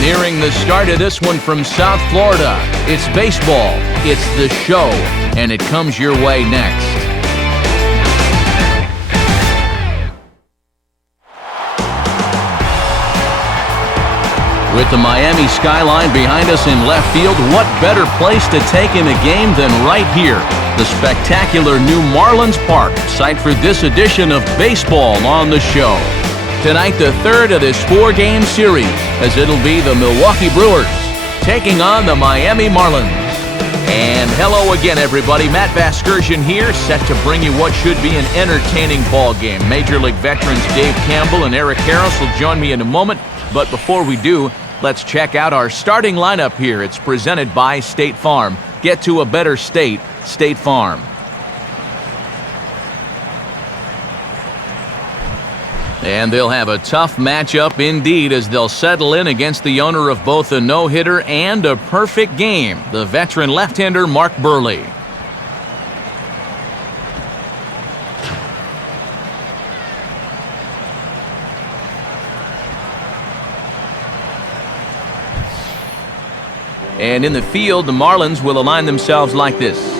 Nearing the start of this one from South Florida, it's baseball, it's the show, and it comes your way next. With the Miami skyline behind us in left field, what better place to take in a game than right here? The spectacular new Marlins Park, site for this edition of Baseball on the Show. Tonight, the third of this four-game series, as it'll be the Milwaukee Brewers taking on the Miami Marlins. And hello again, everybody. Matt Vasgersian here, set to bring you what should be an entertaining ball game. Major League veterans Dave Campbell and Eric Harris will join me in a moment. But before we do, let's check out our starting lineup here. It's presented by State Farm. Get to a better state, State Farm. And they'll have a tough matchup indeed as they'll settle in against the owner of both a no-hitter and a perfect game, the veteran left-hander Mark Buehrle. And in the field, the Marlins will align themselves like this.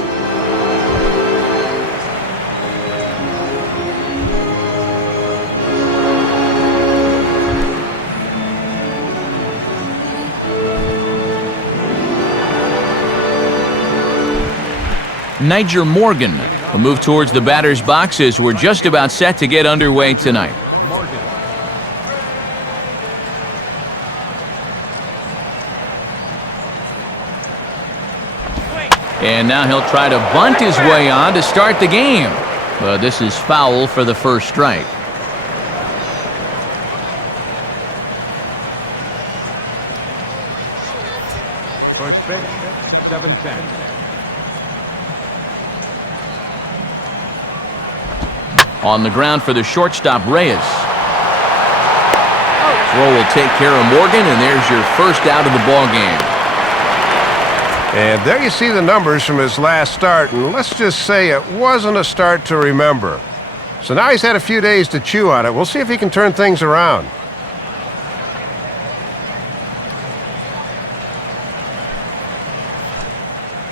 Niger Morgan will move towards the batter's box as we're just about set to get underway tonight. And now he'll try to bunt his way on to start the game. But this is foul for the first strike. First pitch, 7-10. On the ground for the shortstop, Reyes. Throw will take care of Morgan, and there's your first out of the ball game. And there you see the numbers from his last start, and let's just say it wasn't a start to remember. So now he's had a few days to chew on it. We'll see if he can turn things around.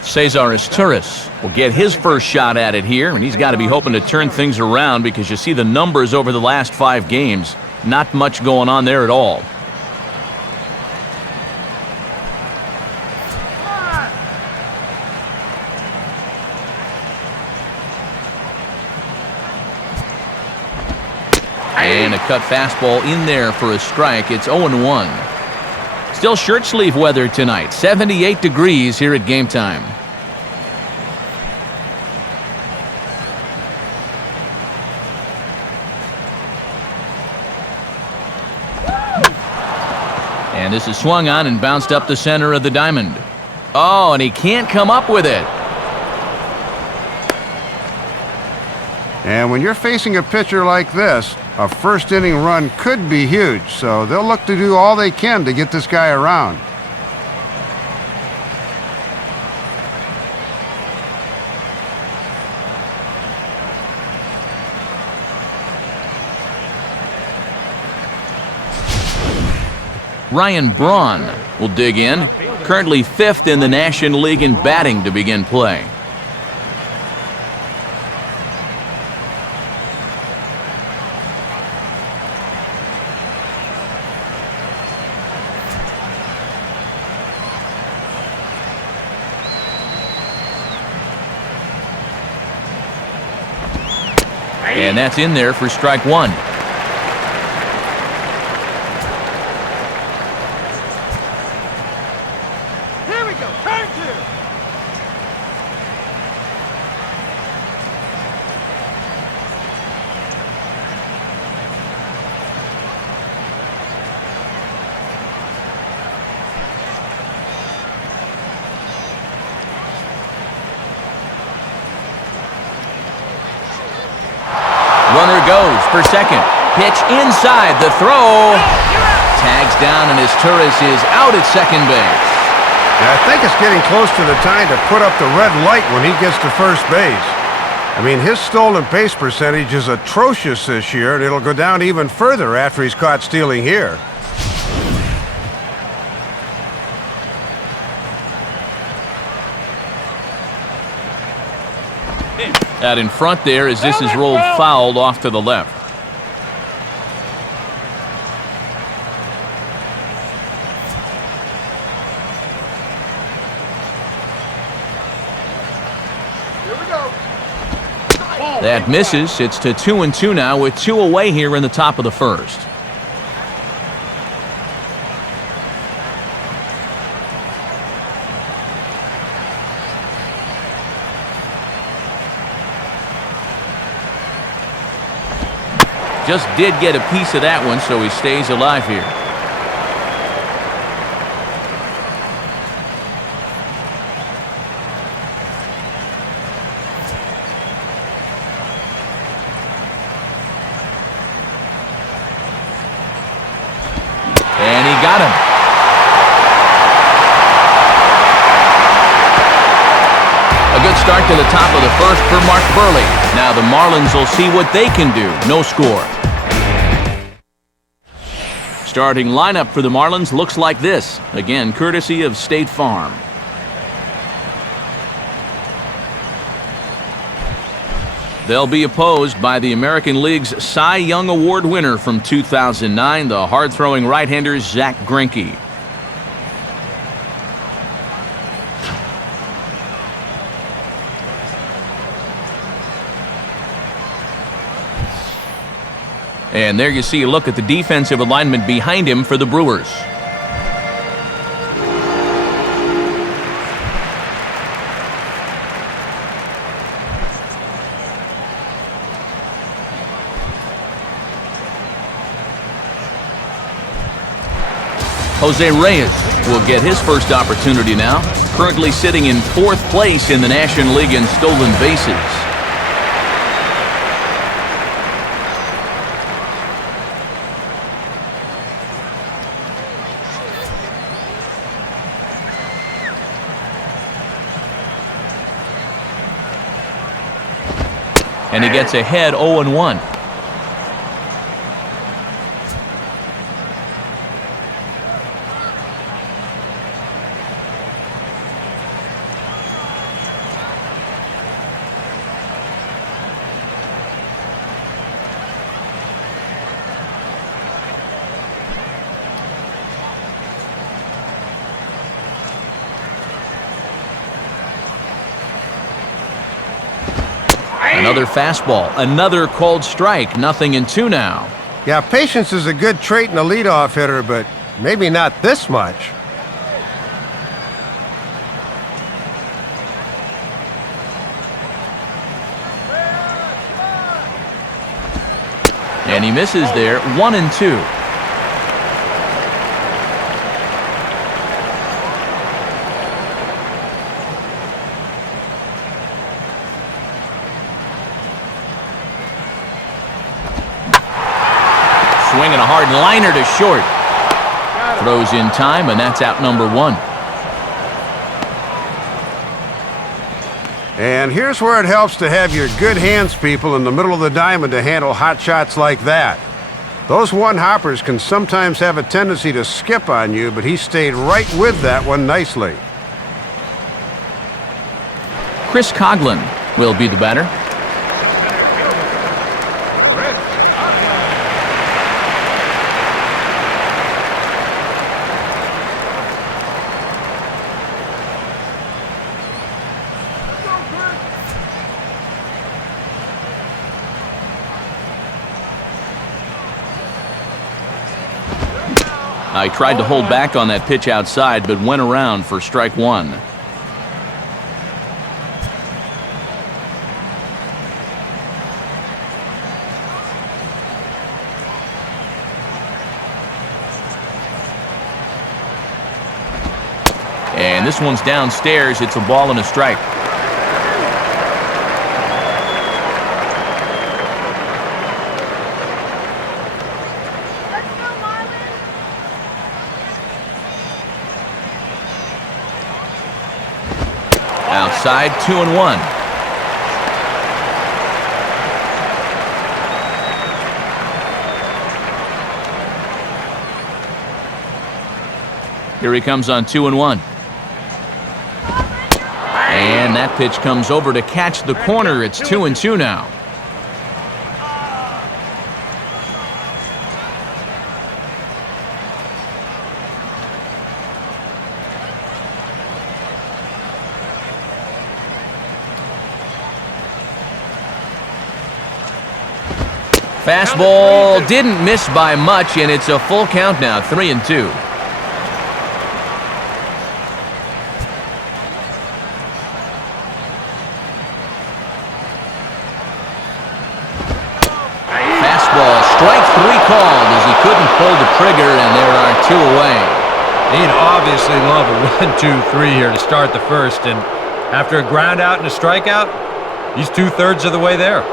Cesar Izturis will get his first shot at it here, and he's got to be hoping to turn things around because you see the numbers over the last 5 games. Not much going on there at all. And a cut fastball in there for a strike. It's 0-1. Still shirt sleeve weather tonight. 78 degrees here at game time. And this is swung on and bounced up the center of the diamond. Oh, and he can't come up with it. And when you're facing a pitcher like this, a first inning run could be huge, so they'll look to do all they can to get this guy around. Ryan Braun will dig in, currently 5th in the National League in batting to begin play. And that's in there for strike 1. Here we go, turn 2. Runner goes for second. Pitch inside. The throw. Tags down, and Izturis is out at second base. Yeah, I think it's getting close to the time to put up the red light when he gets to first base. I mean, his stolen base percentage is atrocious this year, and it'll go down even further after he's caught stealing here. Out in front there as this is rolled fouled off to the left. That misses. It's to 2-2 now with 2 away here in the top of the first. Just did get a piece of that one, so he stays alive here. And he got him. A good start to the top of the first for Mark Burley. Now the Marlins will see what they can do. No score. Starting lineup for the Marlins looks like this. Again, courtesy of State Farm. They'll be opposed by the American League's Cy Young Award winner from 2009, the hard-throwing right-hander Zach Greinke. And there you see a look at the defensive alignment behind him for the Brewers. Jose Reyes will get his first opportunity now, currently sitting in 4th place in the National League in stolen bases. And he gets ahead 0-1. Another fastball, another called strike, 0-2 now. Yeah, patience is a good trait in a leadoff hitter, but maybe not this much. And he misses there, 1-2. Swinging a hard liner to short. Throws in time, and that's out number 1. And here's where it helps to have your good hands people in the middle of the diamond to handle hot shots like that. Those one-hoppers can sometimes have a tendency to skip on you, but he stayed right with that one nicely. Chris Coghlan will be the batter. I tried to hold back on that pitch outside, but went around for strike 1. And this one's downstairs. It's a ball and a strike. Outside, 2-1. Here he comes on 2-1. And that pitch comes over to catch the corner. It's 2-2 now. Fastball didn't miss by much, and it's a full count now, 3-2. Fastball, strike 3 called as he couldn't pull the trigger, and there are 2 away. He'd obviously love a 1-2-3 here to start the first, and after a ground out and a strikeout, he's 2/3 of the way there.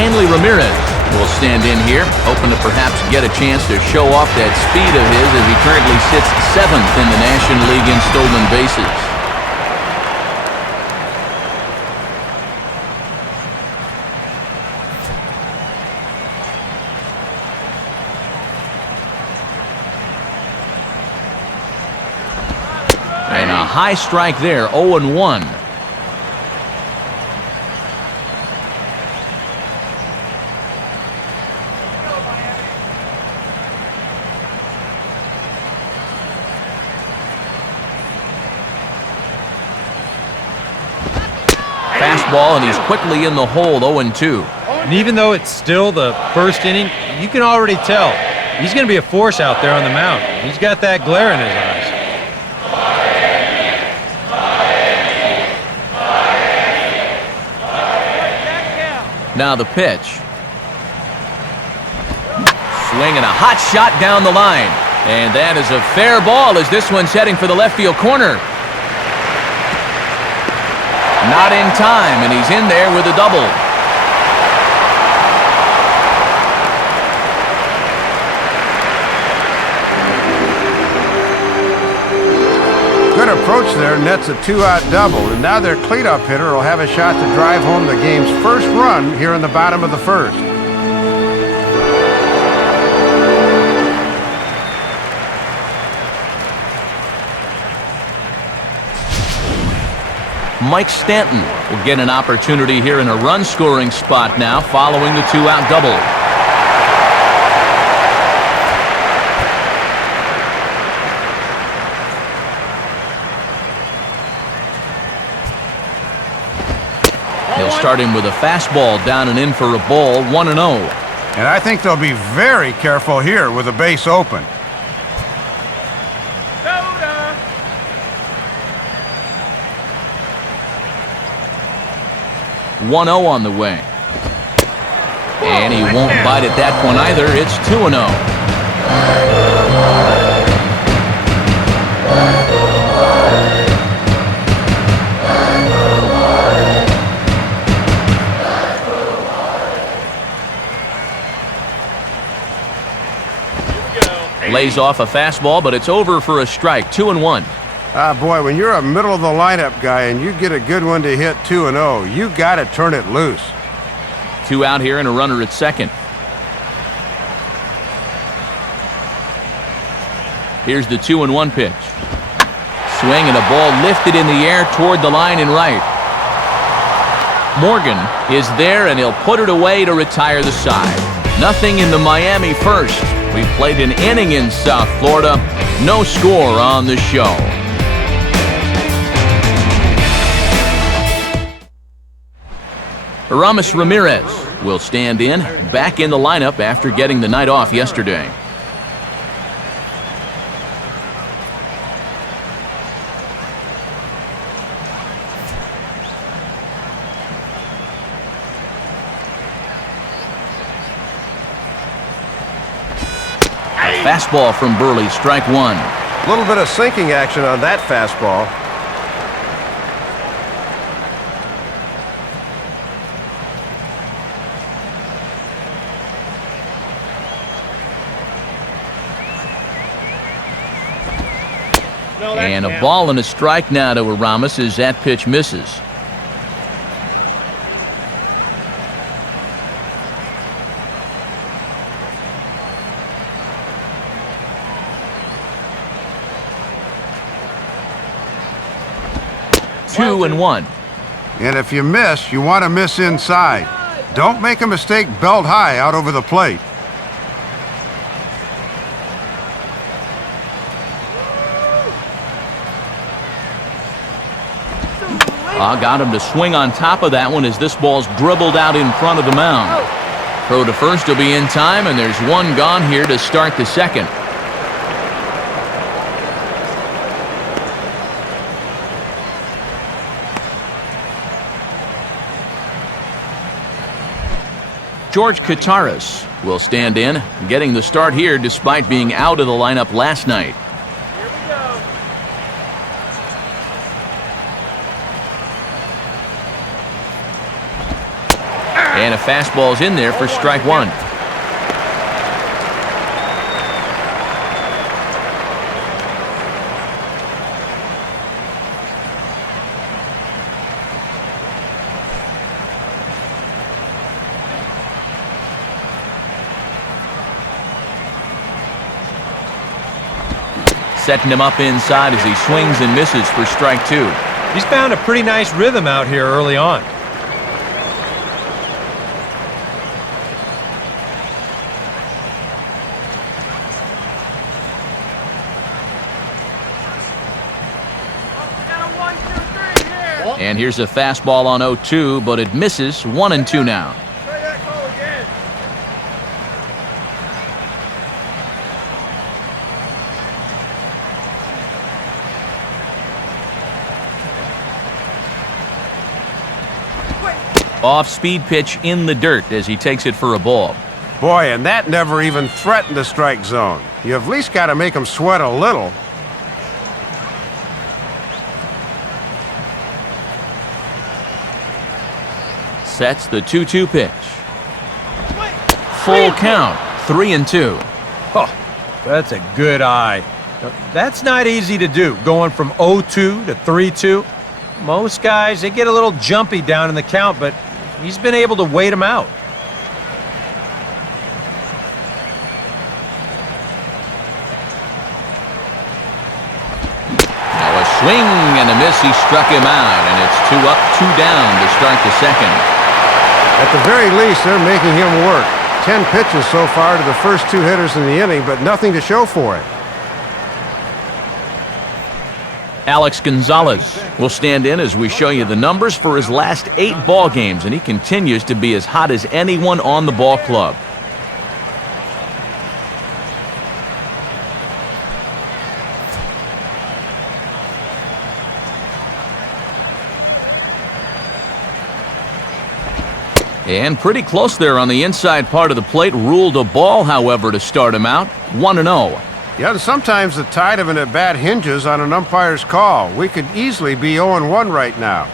Hanley Ramirez will stand in here, hoping to perhaps get a chance to show off that speed of his as he currently sits 7th in the National League in stolen bases. And a high strike there, 0-1. Fastball, and he's quickly in the hole, 0-2. And even though it's still the first inning, you can already tell he's going to be a force out there on the mound. He's got that glare in his eyes. Now the pitch. Swinging a hot shot down the line. And that is a fair ball as this one's heading for the left field corner. Not in time, and he's in there with a double. Good approach there, nets a 2-out double, and now their cleanup hitter will have a shot to drive home the game's first run here in the bottom of the first. Mike Stanton will get an opportunity here in a run-scoring spot now following the 2-out double. He'll start him with a fastball down and in for a ball, 1-0. And I think they'll be very careful here with the base open. 1-0 on the way. And he won't bite at that one either. It's 2-0. Lays off a fastball, but it's over for a strike. 2-1. Ah, boy, when you're a middle-of-the-lineup guy and you get a good one to hit 2-0, you got to turn it loose. 2 out here and a runner at second. Here's the 2-1 pitch. Swing and a ball lifted in the air toward the line and right. Morgan is there, and he'll put it away to retire the side. Nothing in the Miami first. We played an inning in South Florida. No score on the show. Aramis Ramirez will stand in, back in the lineup after getting the night off yesterday. Fastball from Burley, strike 1. A little bit of sinking action on that fastball. And a ball and a strike now to Aramis as that pitch misses. 2-1. And if you miss, you want to miss inside. Don't make a mistake belt high out over the plate. Got him to swing on top of that one as this ball's dribbled out in front of the mound. Throw to first will be in time, and there's one gone here to start the second. George Kataris will stand in, getting the start here despite being out of the lineup last night. And a fastball's in there for strike one. Setting him up inside as he swings and misses for strike two. He's found a pretty nice rhythm out here early on. And here's a fastball on 0-2, but it misses. 1-2 now. Off-speed pitch in the dirt as he takes it for a ball. Boy, and that never even threatened the strike zone. You have at least got to make him sweat a little. Sets the 2-2 pitch. Full count, 3-2. Oh, that's a good eye. Now, that's not easy to do, going from 0-2 to 3-2. Most guys, they get a little jumpy down in the count, but he's been able to wait them out. Now a swing and a miss. He struck him out, and it's 2 up, 2 down to start the second. At the very least, they're making him work. 10 pitches so far to the first 2 hitters in the inning, but nothing to show for it. Alex Gonzalez will stand in as we show you the numbers for his last 8 ball games, and he continues to be as hot as anyone on the ball club. And pretty close there on the inside part of the plate. Ruled a ball, however, to start him out. 1-0. Yeah, sometimes the tide of an at-bat hinges on an umpire's call. We could easily be 0-1 right now.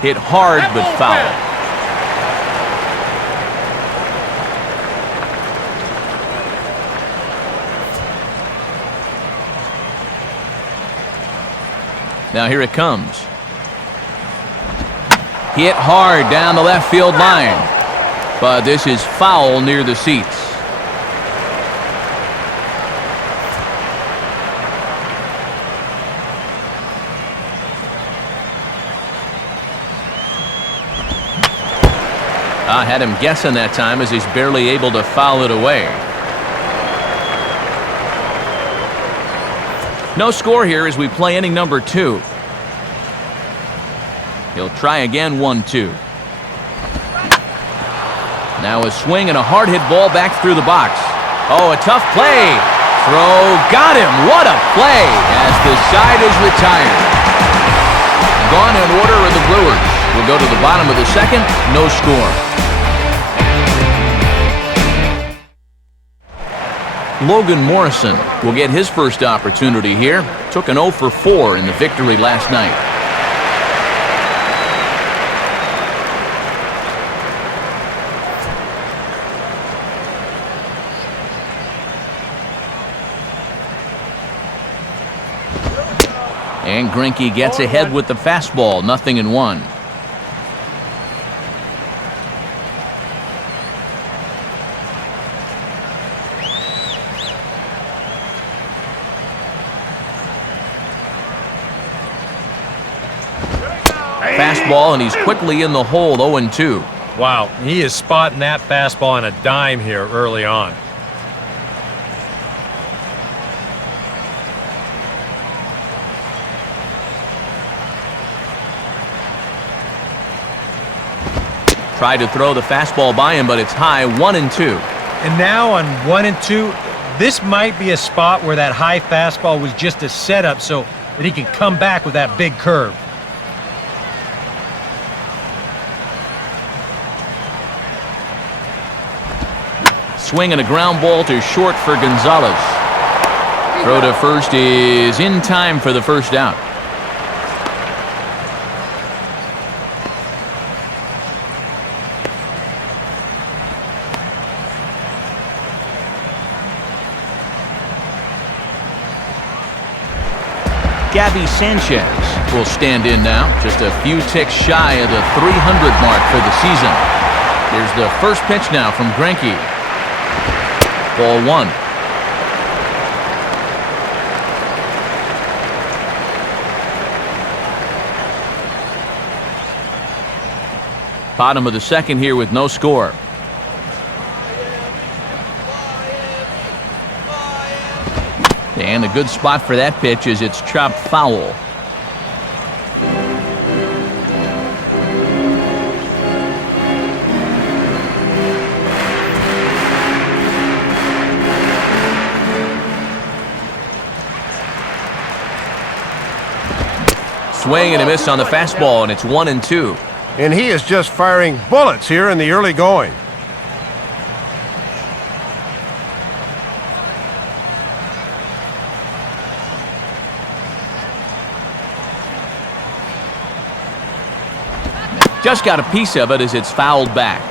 Hit hard but foul. Now here it comes. Hit hard down the left field line. But this is foul near the seats. I had him guessing that time as he's barely able to foul it away. No score here as we play inning number 2. He'll try again, 1-2. Now a swing and a hard hit ball back through the box. Oh, a tough play. Throw, got him. What a play as the side is retired. Gone in order are the Brewers. We'll go to the bottom of the second, no score. Logan Morrison will get his first opportunity here. Took an 0 for 4 in the victory last night. And Greinke gets ahead with the fastball, 0-1. Fastball, and he's quickly in the hole, 0-2. Wow, he is spotting that fastball on a dime here early on. Tried to throw the fastball by him, but it's high, 1-2. And now on 1-2, this might be a spot where that high fastball was just a setup so that he can come back with that big curve. Swing and a ground ball to short for Gonzalez. Throw to first is in time for the first out. Gabby Sanchez will stand in now, just a few ticks shy of the 300 mark for the season. Here's the first pitch now from Greinke. Ball 1. Bottom of the second here with no score. And a good spot for that pitch is it's chopped foul. Swing and a miss on the fastball, and it's 1-2. And he is just firing bullets here in the early going. Just got a piece of it as it's fouled back.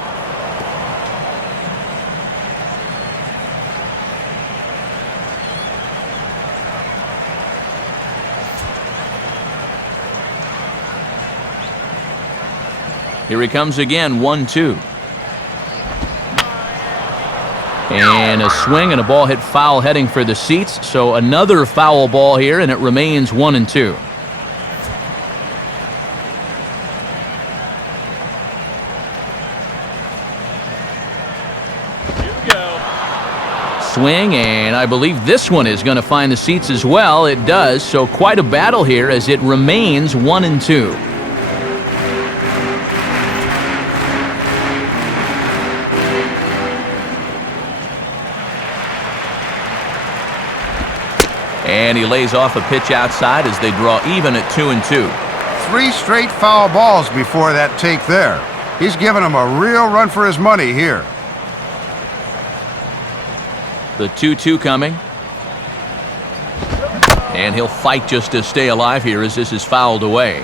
Here he comes again, 1-2. And a swing and a ball hit foul heading for the seats. So another foul ball here, and it remains 1-2. Swing, and I believe this one is going to find the seats as well. It does, so quite a battle here as it remains 1-2. And he lays off a pitch outside as they draw even at 2-2. 3 straight foul balls before that take there. He's giving him a real run for his money here. The 2-2 coming. And he'll fight just to stay alive here as this is fouled away.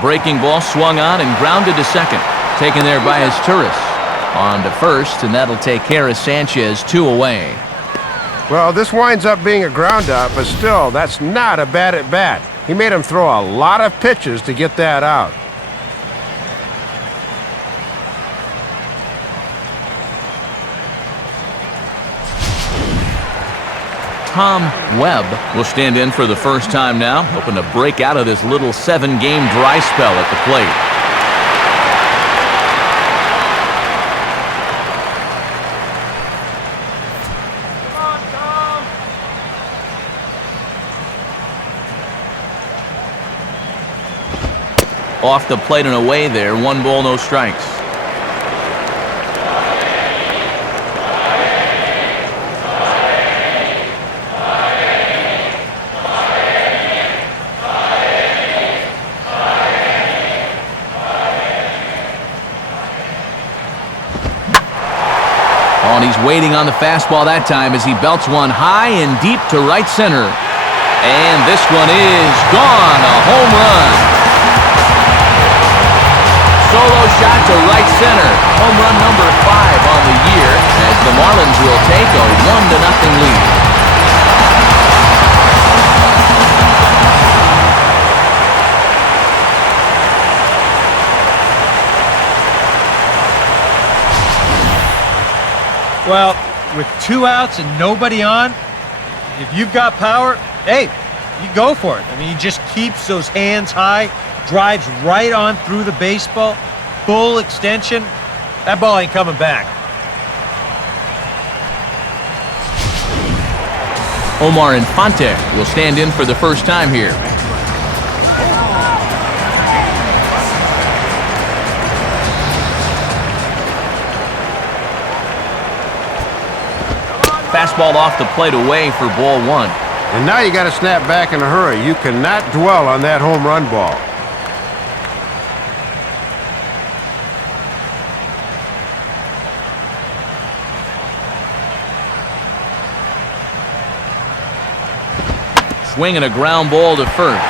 Breaking ball swung on and grounded to second. Taken there by his tourist. On to first, and that'll take care of Sanchez, 2 away. Well, this winds up being a ground out, but still, that's not a bad at bat. He made him throw a lot of pitches to get that out. Tom Webb will stand in for the first time now, hoping to break out of this little 7-game dry spell at the plate. Off the plate and away there, 1 ball, no strikes. Oh, and he's waiting on the fastball that time as he belts one high and deep to right center. And this one is gone, a home run. Solo shot to right center. Home run number 5 on the year as the Marlins will take a 1-0 lead. Well, with 2 outs and nobody on, if you've got power, hey, you go for it. I mean, he just keeps those hands high, drives right on through the baseball, full extension. That ball ain't coming back. Omar Infante will stand in for the first time here. Fastball off the plate away for ball 1. And now you got to snap back in a hurry. You cannot dwell on that home run ball. Swinging a ground ball to first.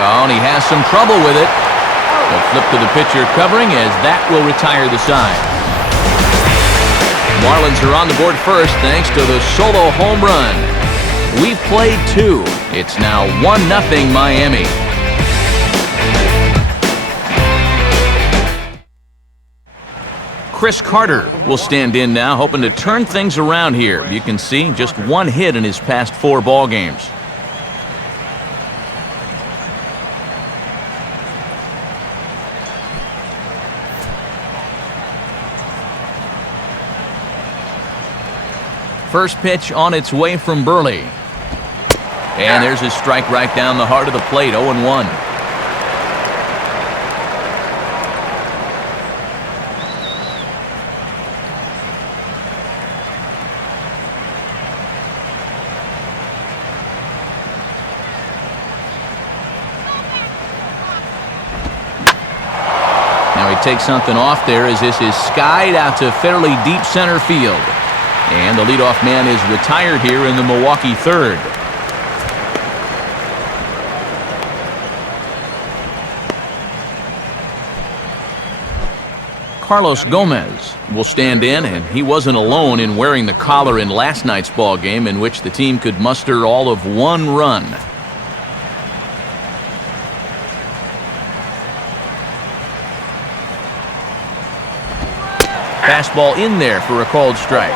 Oh, and he has some trouble with it. A flip to the pitcher covering as that will retire the side. Marlins are on the board first thanks to the solo home run. We've played 2. It's now 1-0 Miami. Chris Carter will stand in now, hoping to turn things around here. You can see just 1 hit in his past 4 ball games. First pitch on its way from Burley. And there's a strike right down the heart of the plate, 0-1. Now he takes something off there as this is skied out to fairly deep center field. And the leadoff man is retired here in the Milwaukee third. Carlos Gomez will stand in, and he wasn't alone in wearing the collar in last night's ball game in which the team could muster all of 1 run. Fastball in there for a called strike.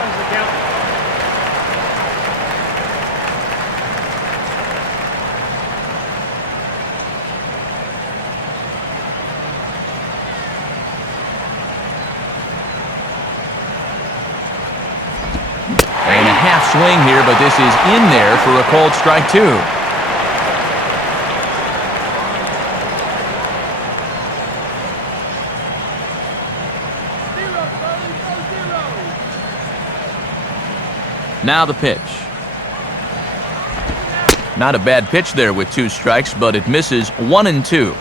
And a half swing here, but this is in there for a called strike 2. Now the pitch. Not a bad pitch there with 2 strikes, but it misses 1-2.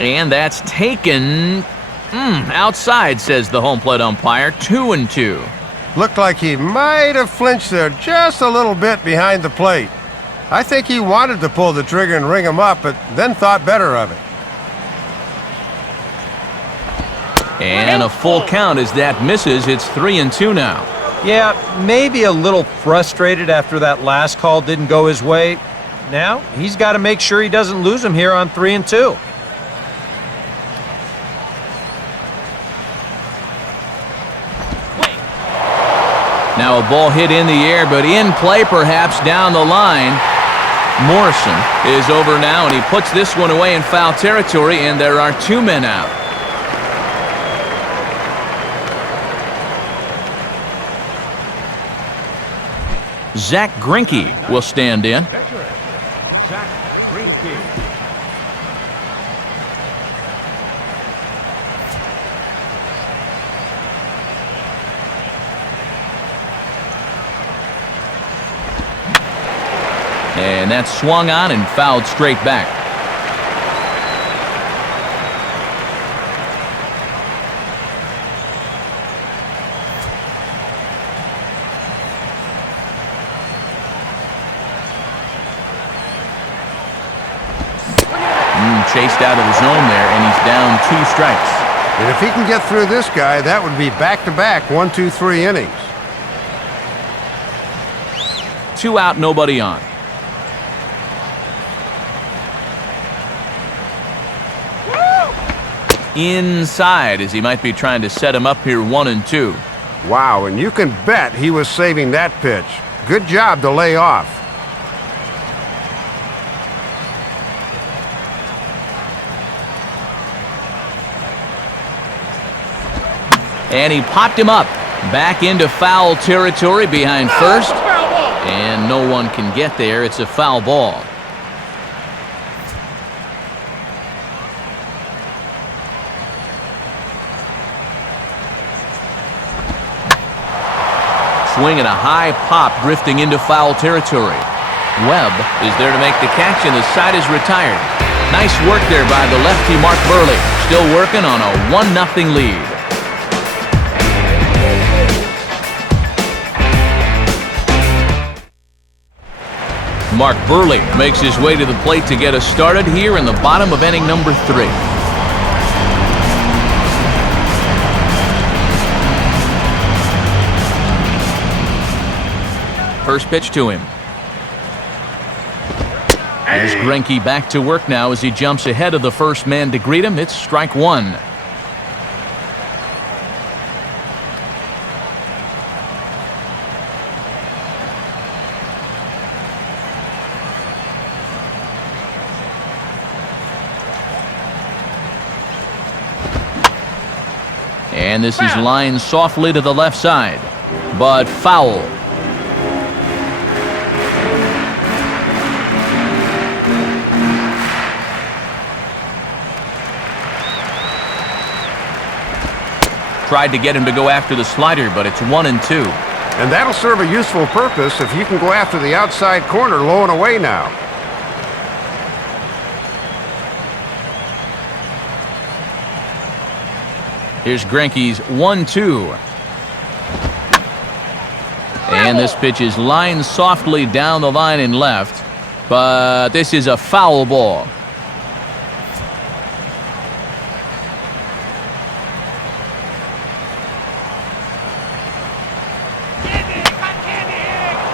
And that's taken outside, says the home plate umpire. 2-2. Looked like he might have flinched there just a little bit behind the plate. I think he wanted to pull the trigger and ring him up, but then thought better of it. And a full count as that misses. It's 3-2 now. Yeah, maybe a little frustrated after that last call didn't go his way. Now, he's got to make sure he doesn't lose him here on 3-2. Now a ball hit in the air, but in play perhaps down the line. Morrison is over now, and he puts this one away in foul territory, and there are 2 men out. Zach Greinke will stand in. Veteran, Zach Greinke. And that's swung on and fouled straight back. Chased out of the zone there, and he's down 2 strikes. And if he can get through this guy, that would be back-to-back 1, 2, 3 innings. 2 out, nobody on. Inside, as he might be trying to set him up here 1-2. Wow, and you can bet he was saving that pitch. Good job to lay off. And he popped him up. Back into foul territory behind first. And no one can get there. It's a foul ball. Swing and a high pop drifting into foul territory. Webb is there to make the catch, and the side is retired. Nice work there by the lefty Mark Burley. Still working on a 1-0 lead. Mark Burley makes his way to the plate to get us started here in the bottom of inning number 3. First pitch to him. There's Greinke back to work now as he jumps ahead of the first man to greet him. It's strike 1. And this is lined softly to the left side, but foul. Tried to get him to go after the slider, but it's 1-2. And that'll serve a useful purpose if you can go after the outside corner low and away now. Here's Greinke's 1-2. And this pitch is lined softly down the line and left, but this is a foul ball.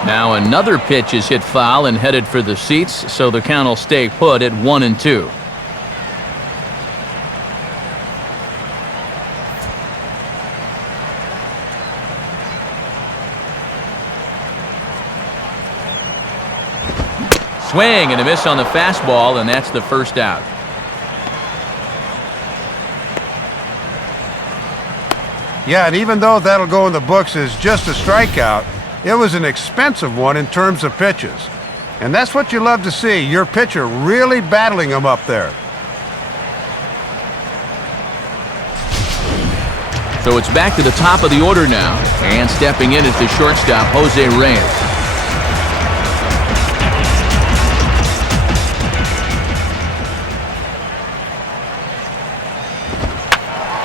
Now another pitch is hit foul and headed for the seats, so the count will stay put at 1-2. Swing and a miss on the fastball, and that's the first out. Yeah, and even though that'll go in the books as just a strikeout, it was an expensive one in terms of pitches. And that's what you love to see, your pitcher really battling him up there. So it's back to the top of the order now, and stepping in is the shortstop, Jose Reyes.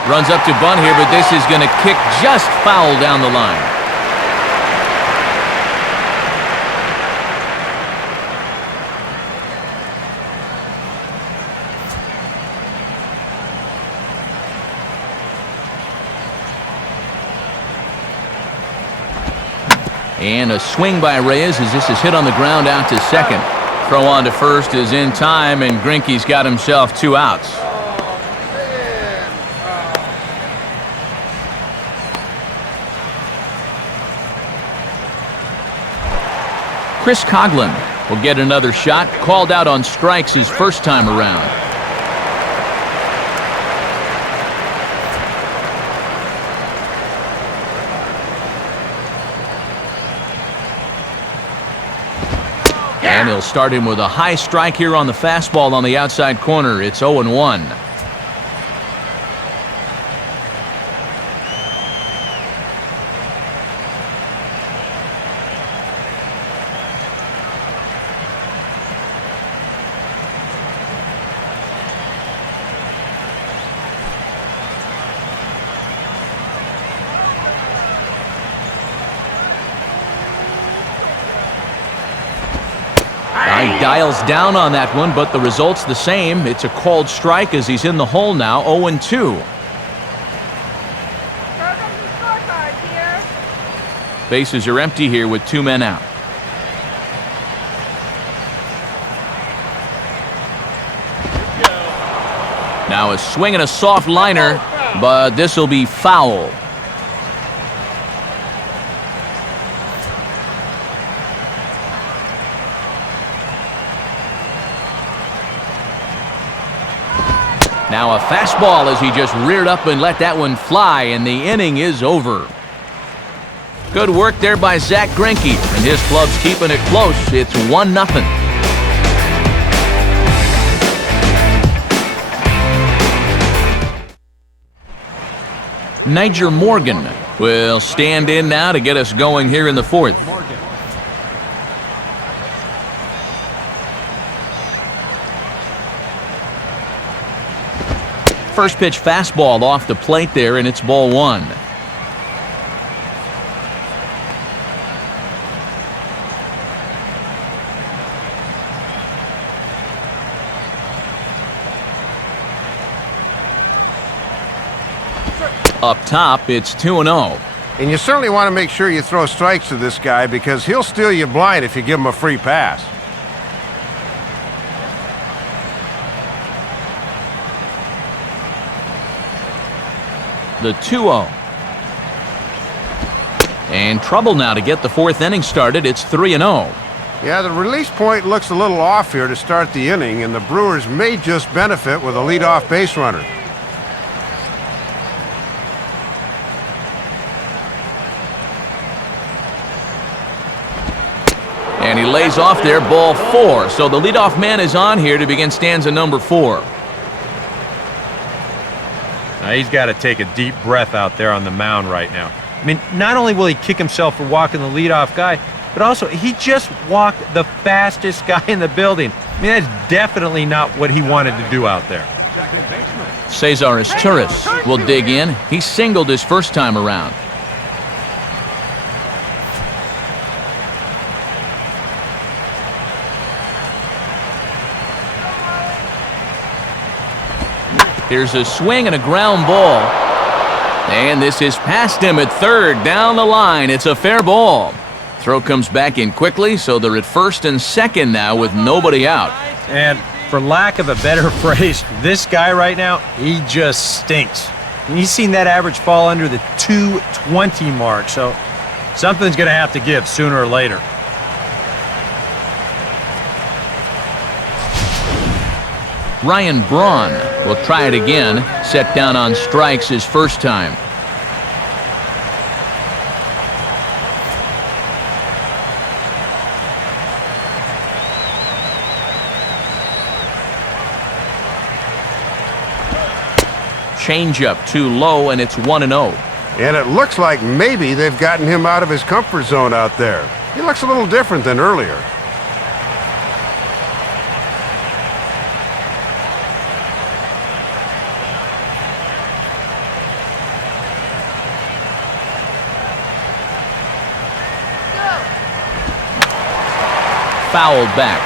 Runs up to bunt here, but this is going to kick just foul down the line. And a swing by Reyes as this is hit on the ground out to second. Throw on to first is in time, and Greinke's got himself 2 outs. Chris Coghlan will get another shot. Called out on strikes his first time around. And he'll start him with a high strike here on the fastball on the outside corner. It's 0-1. He dials down on that one, but the result's the same. It's a called strike as he's in the hole now, 0-2. Bases are empty here with 2 men out. Now a swing and a soft liner, but this will be foul. Now a fastball as he just reared up and let that one fly, and the inning is over. Good work there by Zach Greinke, and his club's keeping it close. It's 1-0. Niger Morgan will stand in now to get us going here in the fourth. First pitch fastball off the plate there, and it's ball one. Up top, it's 2-0. And you certainly want to make sure you throw strikes to this guy because he'll steal you blind if you give him a free pass. The 2-0. And trouble now to get the fourth inning started. It's 3-0. Yeah, the release point looks a little off here to start the inning, and the Brewers may just benefit with a leadoff base runner. And he lays off there, ball four. So the leadoff man is on here to begin stanza number 4. Now he's got to take a deep breath out there on the mound right now. I mean, not only will he kick himself for walking the leadoff guy, but also he just walked the fastest guy in the building. I mean, that's definitely not what he wanted to do out there. Cesar Izturis will dig in. He singled his first time around. Here's a swing and a ground ball. And this is past him at third, down the line. It's a fair ball. Throw comes back in quickly, so they're at first and second now with nobody out. And for lack of a better phrase, this guy right now, he just stinks. He's seen that average fall under the 220 mark, so something's going to have to give sooner or later. Ryan Braun will try it again, set down on strikes his first time. Changeup too low, and it's 1-0. And it looks like maybe they've gotten him out of his comfort zone out there. He looks a little different than earlier. Fouled back.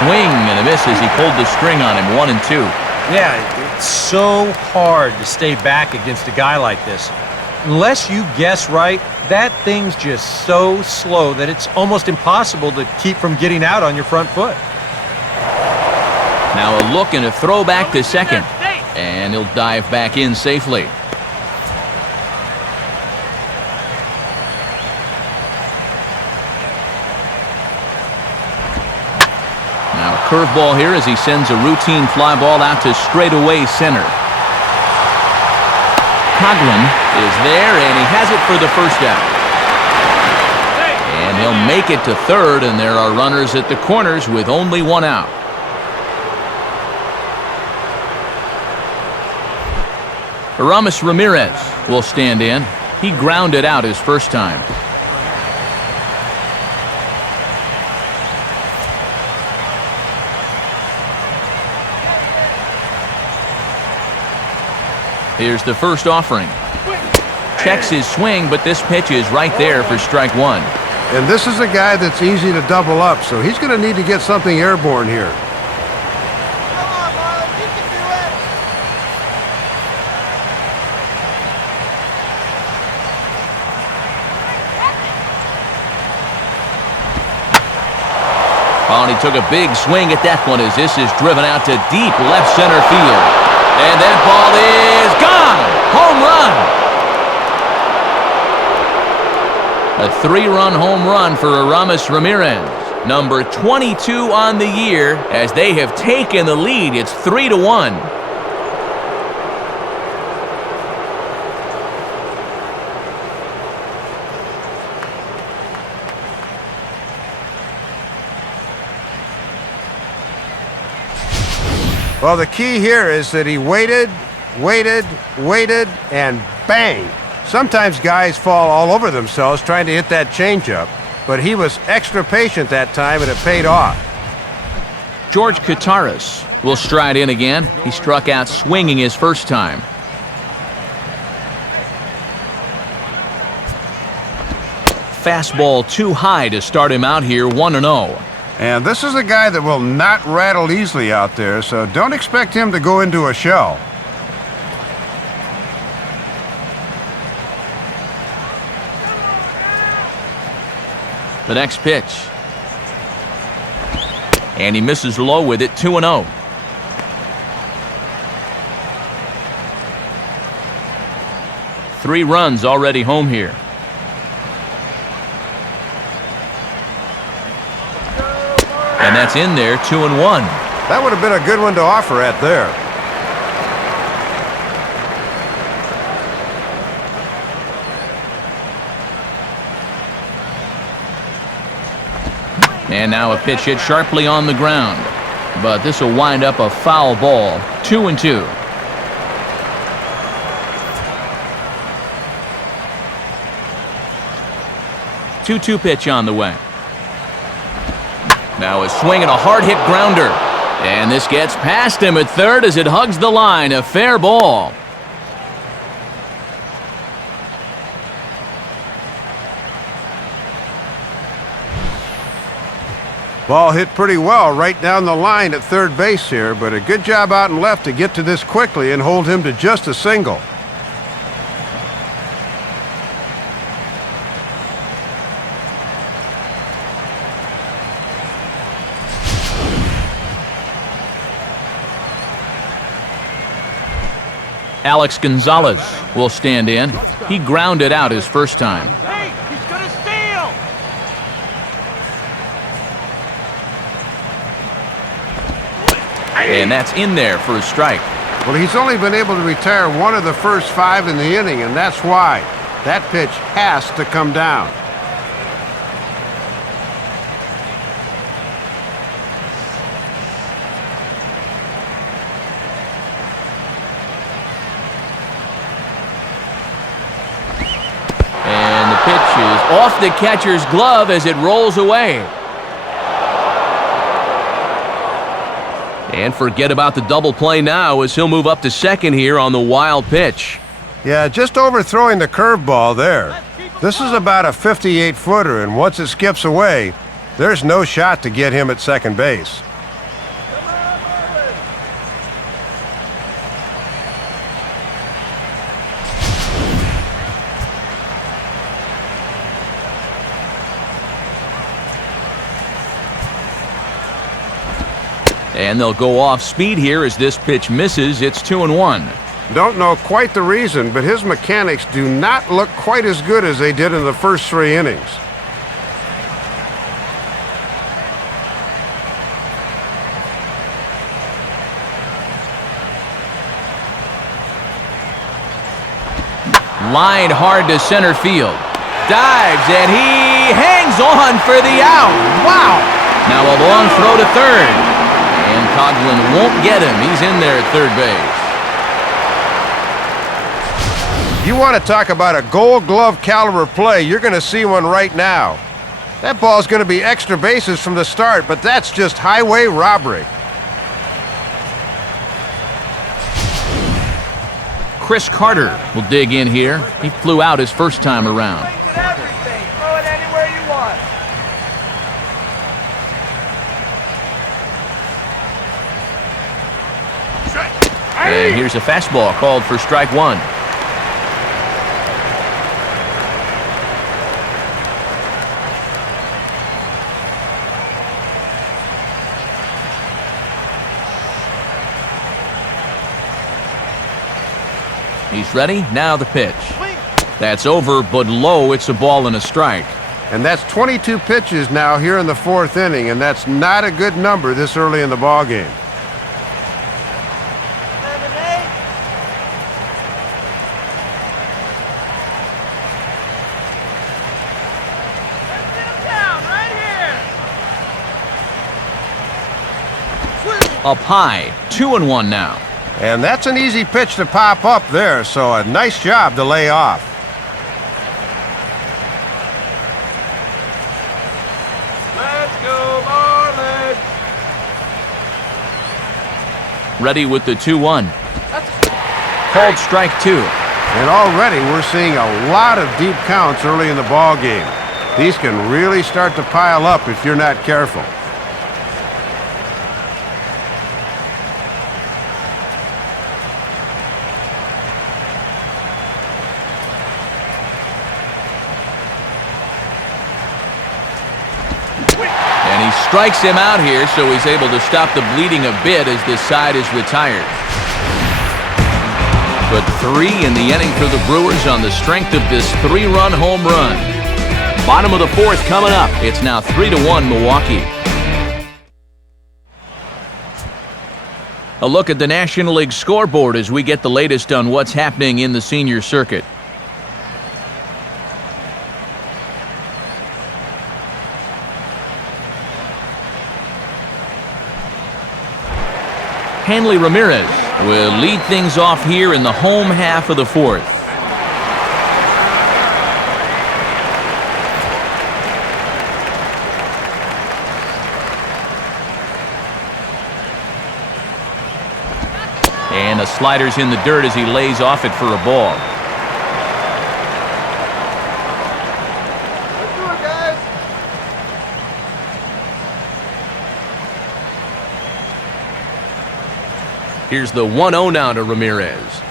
Swing and a miss as he pulled the string on him. 1-2. Yeah, it's so hard to stay back against a guy like this. Unless you guess right, that thing's just so slow that it's almost impossible to keep from getting out on your front foot. Now a look and a throw back to second. And he'll dive back in safely. Now a curveball here as he sends a routine fly ball out to straightaway center. Coghlan is there, and he has it for the first out. And he'll make it to third, and there are runners at the corners with only one out. Aramis Ramirez will stand in. He grounded out his first time. Here's the first offering. Checks his swing, but this pitch is right there for strike one. And this is a guy that's easy to double up, so he's going to need to get something airborne here. Oh, and he took a big swing at that one as this is driven out to deep left center field. And that ball is gone. Home run. A 3-run home run for Aramis Ramirez. Number 22 on the year as they have taken the lead. It's 3-1. Well, the key here is that he waited, and bang. Sometimes guys fall all over themselves trying to hit that changeup, but he was extra patient that time, and it paid off. George Kataris will stride in again. He struck out swinging his first time. Fastball too high to start him out here, 1-0. And this is a guy that will not rattle easily out there, so don't expect him to go into a shell. The next pitch. And he misses low with it, 2-0. Three runs already home here. And that's in there, 2-1. That would have been a good one to offer at there. And now a pitch hit sharply on the ground. But this will wind up a foul ball, 2-2. Two-two pitch on the way. Now a swing and a hard-hit grounder. And this gets past him at third as it hugs the line. A fair ball. Ball hit pretty well right down the line at third base here, but a good job out and left to get to this quickly and hold him to just a single. Alex Gonzalez will stand in. He grounded out his first time. Hey, he's gonna steal! And that's in there for a strike. Well, he's only been able to retire one of the first 5 in the inning, and that's why. That pitch has to come down. And the pitch is off the catcher's glove as it rolls away. And forget about the double play now as he'll move up to second here on the wild pitch. Yeah, just overthrowing the curveball there. This is about a 58-footer, and once it skips away, there's no shot to get him at second base. And they'll go off speed here as this pitch misses. It's 2-1. Don't know quite the reason, but his mechanics do not look quite as good as they did in the first 3 innings. Lined hard to center field. Dives, and he hangs on for the out. Wow! Now a long throw to third. And Coughlin won't get him. He's in there at third base. You want to talk about a Gold Glove caliber play, you're going to see one right now. That ball's going to be extra bases from the start, but that's just highway robbery. Chris Carter will dig in here. He flew out his first time around. Everything. Throw it anywhere you want. And here's a fastball called for strike one. He's ready. Now the pitch. That's over, but low. It's a ball and a strike. And that's 22 pitches now here in the 4th inning, and that's not a good number this early in the ball game. Up high, 2-1 now. And that's an easy pitch to pop up there, so a nice job to lay off. Let's go, Marlins! Ready with the 2-1. Called strike 2. And already we're seeing a lot of deep counts early in the ball game. These can really start to pile up if you're not careful. And he strikes him out here, so he's able to stop the bleeding a bit as this side is retired. But 3 in the inning for the Brewers on the strength of this 3-run home run. Bottom of the 4th coming up. It's now 3-1 Milwaukee. A look at the National League scoreboard as we get the latest on what's happening in the senior circuit. Hanley Ramirez will lead things off here in the home half of the 4th. And the slider's in the dirt as he lays off it for a ball. Let's do it, guys! Here's the 1-0 now to Ramirez.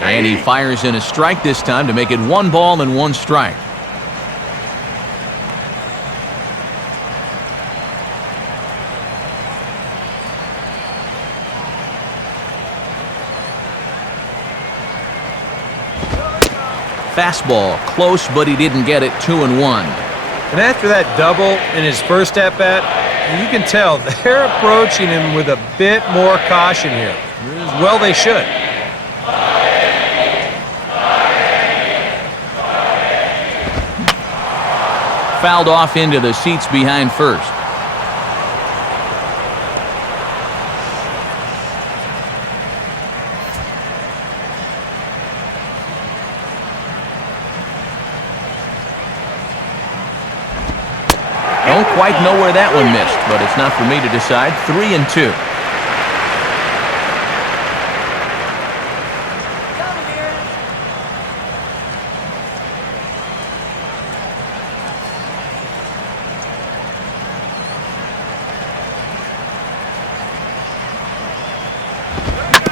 And he fires in a strike this time to make it 1 ball and 1 strike. Fastball, close, but he didn't get it. 2-1. And after that double in his first at-bat, you can tell they're approaching him with a bit more caution here. As well they should. Fouled off into the seats behind first. Don't quite know where that one missed, but it's not for me to decide. 3-2.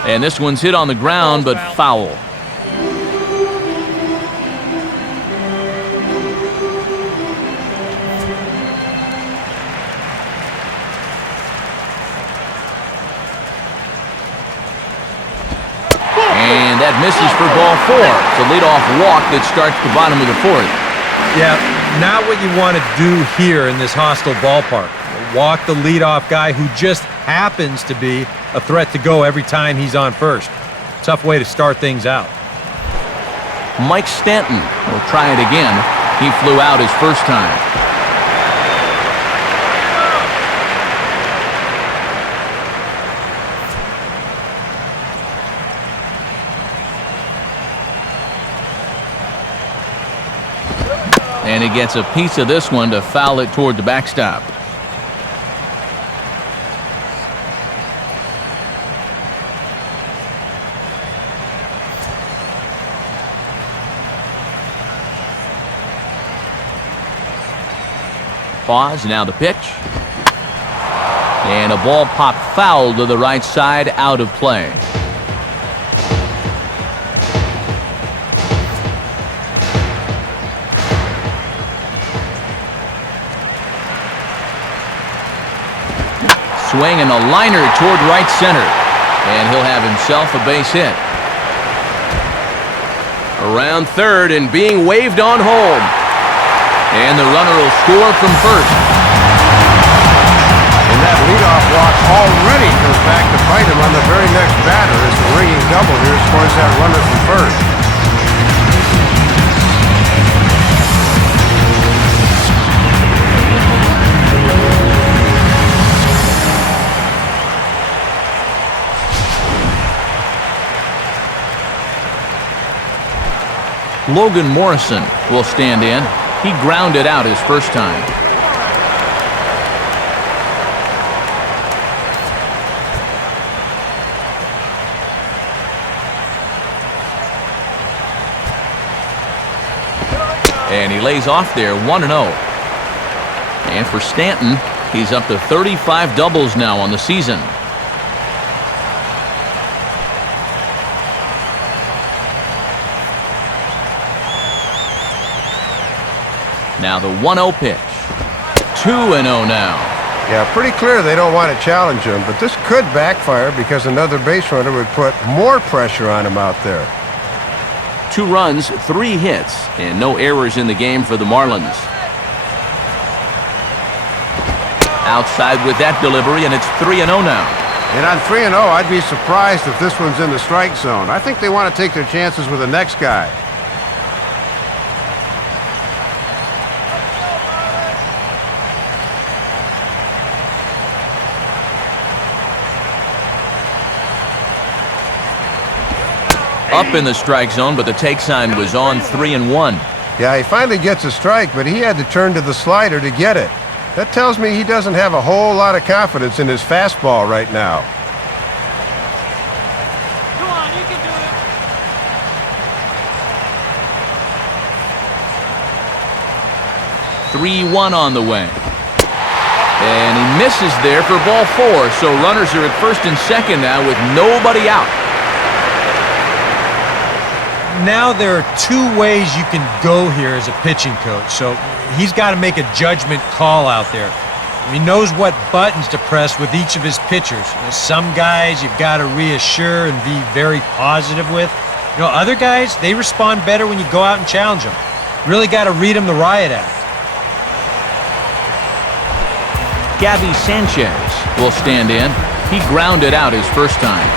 And this one's hit on the ground, but foul. And that misses for ball 4. It's a leadoff walk that starts the bottom of the 4th. Yeah, not what you want to do here in this hostile ballpark. Walk the leadoff guy who just happens to be a threat to go every time he's on first. Tough way to start things out. Mike Stanton will try it again. He flew out his first time. And he gets a piece of this one to foul it toward the backstop. Pause, now the pitch. And a ball popped foul to the right side, out of play. Swing and a liner toward right center. And he'll have himself a base hit. Around third and being waved on home. And the runner will score from first. And that leadoff walk already goes back to bite him on the very next batter as the ringing double here scores that runner from first. Logan Morrison will stand in. He grounded out his first time. And he lays off there, 1-0. And for Stanton, he's up to 35 doubles now on the season. Now the 1-0 pitch. 2-0 now. Yeah, pretty clear they don't want to challenge him, but this could backfire because another base runner would put more pressure on him out there. 2 runs, 3 hits, and no errors in the game for the Marlins. Outside with that delivery, and it's 3-0 now. And on 3-0, I'd be surprised if this one's in the strike zone. I think they want to take their chances with the next guy. Up in the strike zone, but the take sign was on 3-1. Yeah, he finally gets a strike, but he had to turn to the slider to get it. That tells me he doesn't have a whole lot of confidence in his fastball right now. Come on, you can do it. it. 3-1 on the way. And he misses there for ball 4, so runners are at first and second now with nobody out. Now there are 2 ways you can go here as a pitching coach, so he's got to make a judgment call out there. He knows what buttons to press with each of his pitchers. Some guys you've got to reassure and be very positive with. Other guys, they respond better when you go out and challenge them. Really got to read them the riot act. Gabby Sanchez will stand in. He grounded out his first time.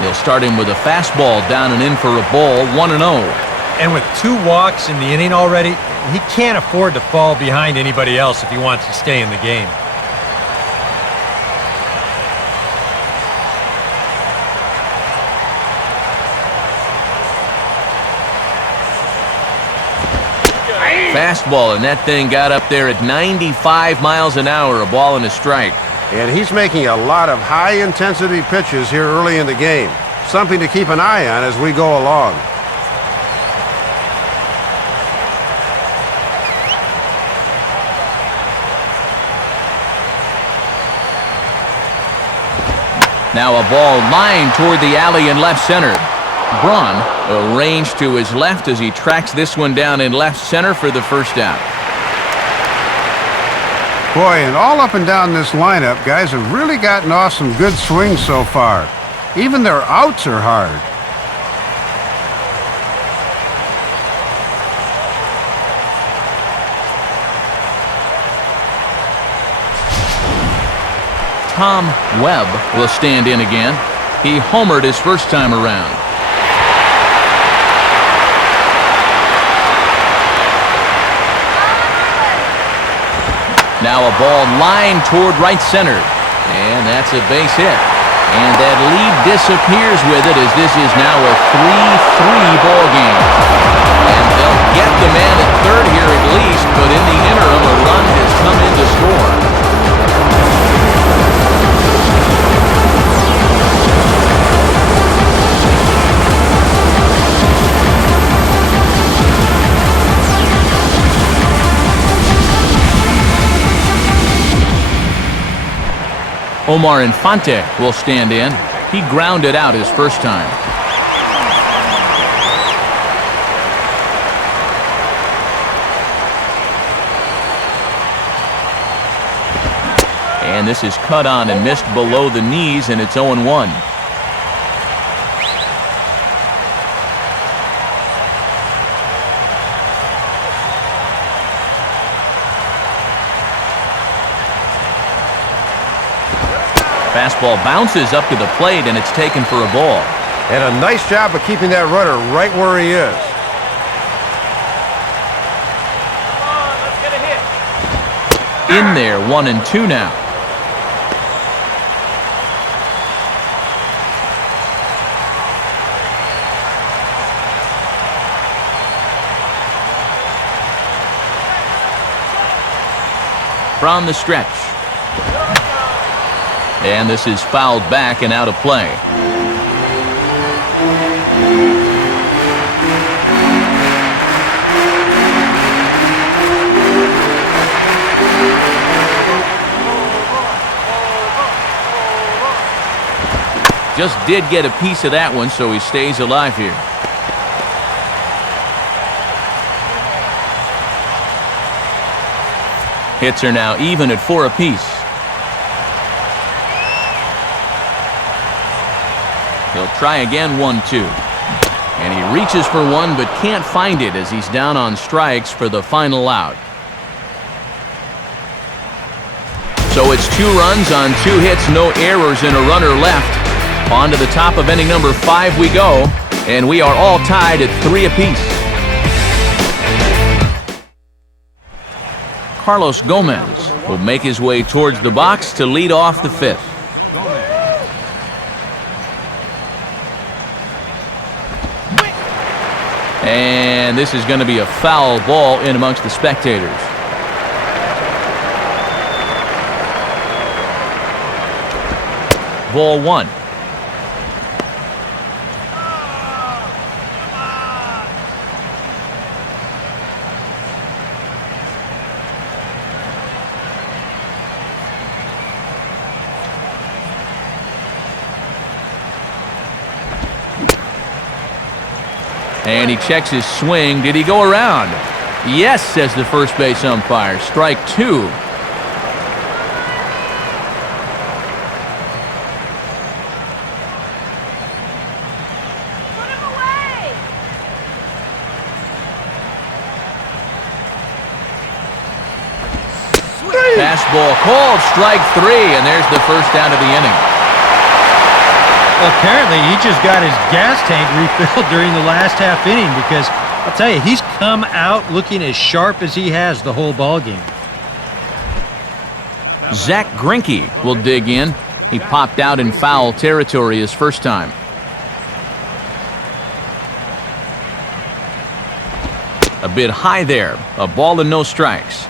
He'll start him with a fastball down and in for a ball, 1-0. And with 2 walks in the inning already, he can't afford to fall behind anybody else if he wants to stay in the game. Fastball, and that thing got up there at 95 miles an hour, a ball and a strike. And he's making a lot of high-intensity pitches here early in the game. Something to keep an eye on as we go along. Now a ball lined toward the alley in left center. Braun arranged to his left as he tracks this one down in left center for the first out. Boy, and all up and down this lineup, guys have really gotten off some good swings so far. Even their outs are hard. Tom Webb will stand in again. He homered his first time around. Now a ball lined toward right center. And that's a base hit. And that lead disappears with it as this is now a 3-3 ball game. And they'll get the man at third here at least, but in the interim a run has come in to score. Omar Infante will stand in. He grounded out his first time. And this is cut on and missed below the knees, and it's 0-1. Fastball bounces up to the plate, and it's taken for a ball. And a nice job of keeping that runner right where he is. In there, 1-2 now. From the stretch. And this is fouled back and out of play. Just did get a piece of that one, so he stays alive here. Hits are now even at 4 apiece. He'll try again, 1-2. And he reaches for one, but can't find it as he's down on strikes for the final out. So it's 2 runs on 2 hits, no errors, and a runner left. On to the top of inning number 5 we go, and we are all tied at 3 apiece. Carlos Gomez will make his way towards the box to lead off the 5th. And this is going to be a foul ball in amongst the spectators. Ball 1. And he checks his swing. Did he go around? Yes, says the first base umpire. Strike 2. Fastball called, strike 3, and there's the first out of the inning. Well, apparently he just got his gas tank refilled during the last half inning, because I'll tell you, he's come out looking as sharp as he has the whole ball game. Zach Greinke will dig in. He popped out in foul territory his first time. A bit high there. A ball and no strikes.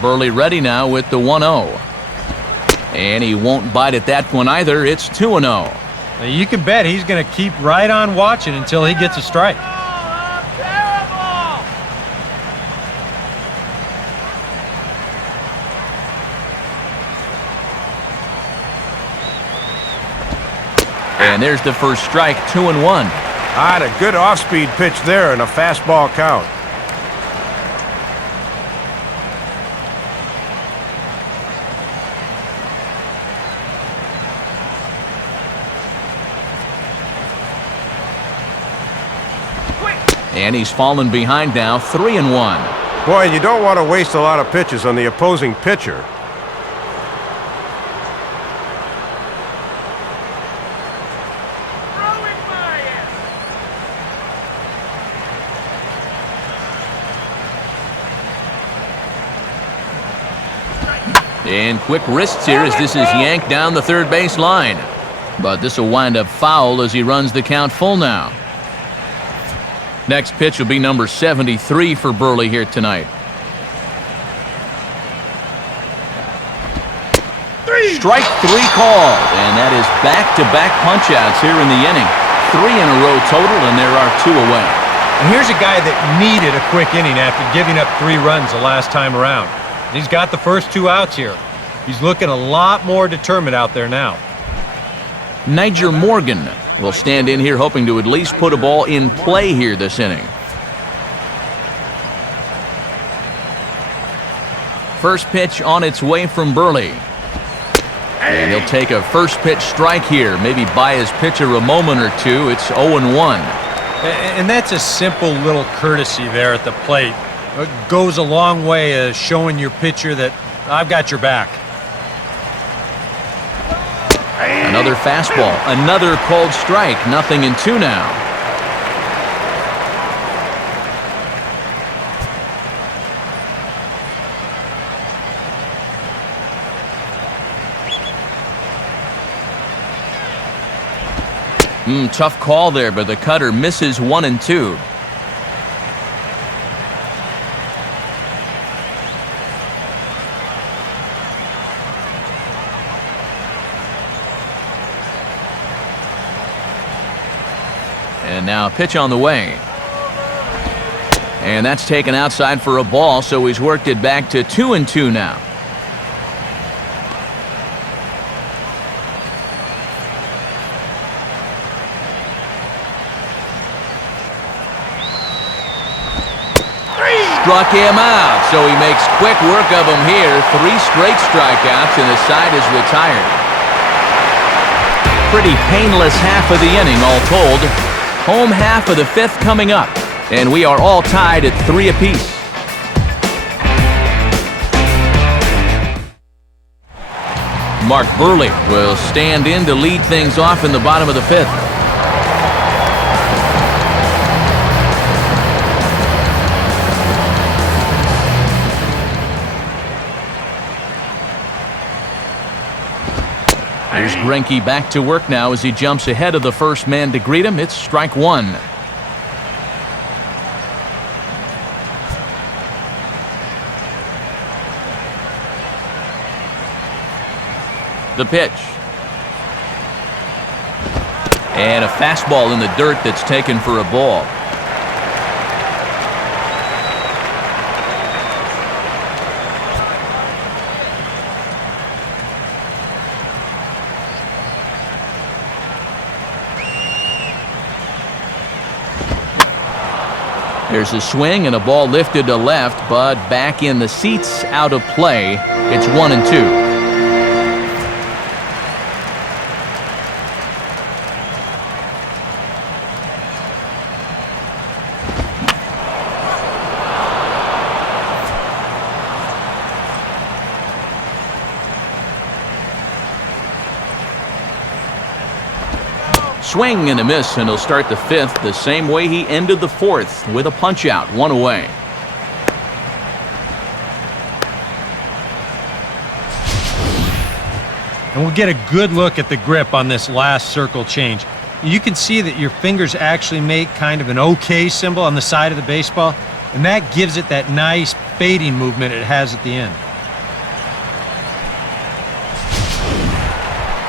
Burley ready now with the 1-0. And he won't bite at that one either. It's 2-0. Now you can bet he's going to keep right on watching until he gets a strike. And there's the first strike, 2-1. A good off-speed pitch there and a fastball count. And he's fallen behind now, 3-1. Boy, you don't want to waste a lot of pitches on the opposing pitcher. And quick wrists here as this is yanked down the third base line. But this will wind up foul as he runs the count full now. Next pitch will be number 73 for Burley here tonight. Strike 3 called, and that is back-to-back punch-outs here in the inning. 3 in a row total, and there are 2 away. And here's a guy that needed a quick inning after giving up 3 runs the last time around. He's got the first 2 outs here. He's looking a lot more determined out there now. Niger Morgan will stand in here hoping to at least put a ball in play here this inning. First pitch on its way from Burley. And he'll take a first pitch strike here, maybe buy his pitcher a moment or two. It's 0-1. And that's a simple little courtesy there at the plate. It goes a long way of showing your pitcher that I've got your back. Another fastball, another called strike, 0-2 now. Tough call there, but the cutter misses 1-2. And now a pitch on the way. And that's taken outside for a ball, so he's worked it back to 2-2 now. Struck him out, so he makes quick work of him here. 3 straight strikeouts, and the side is retired. Pretty painless half of the inning, all told. Home half of the 5th coming up, and we are all tied at 3 apiece. Mark Burley will stand in to lead things off in the bottom of the 5th. Here's Greinke back to work now as he jumps ahead of the first man to greet him. It's strike 1. The pitch. And a fastball in the dirt that's taken for a ball. There's a swing and a ball lifted to left, but back in the seats, out of play. It's 1-2. Swing and a miss, and he'll start the 5th the same way he ended the 4th, with a punch-out, 1 away. And we'll get a good look at the grip on this last circle change. You can see that your fingers actually make kind of an OK symbol on the side of the baseball, and that gives it that nice fading movement it has at the end.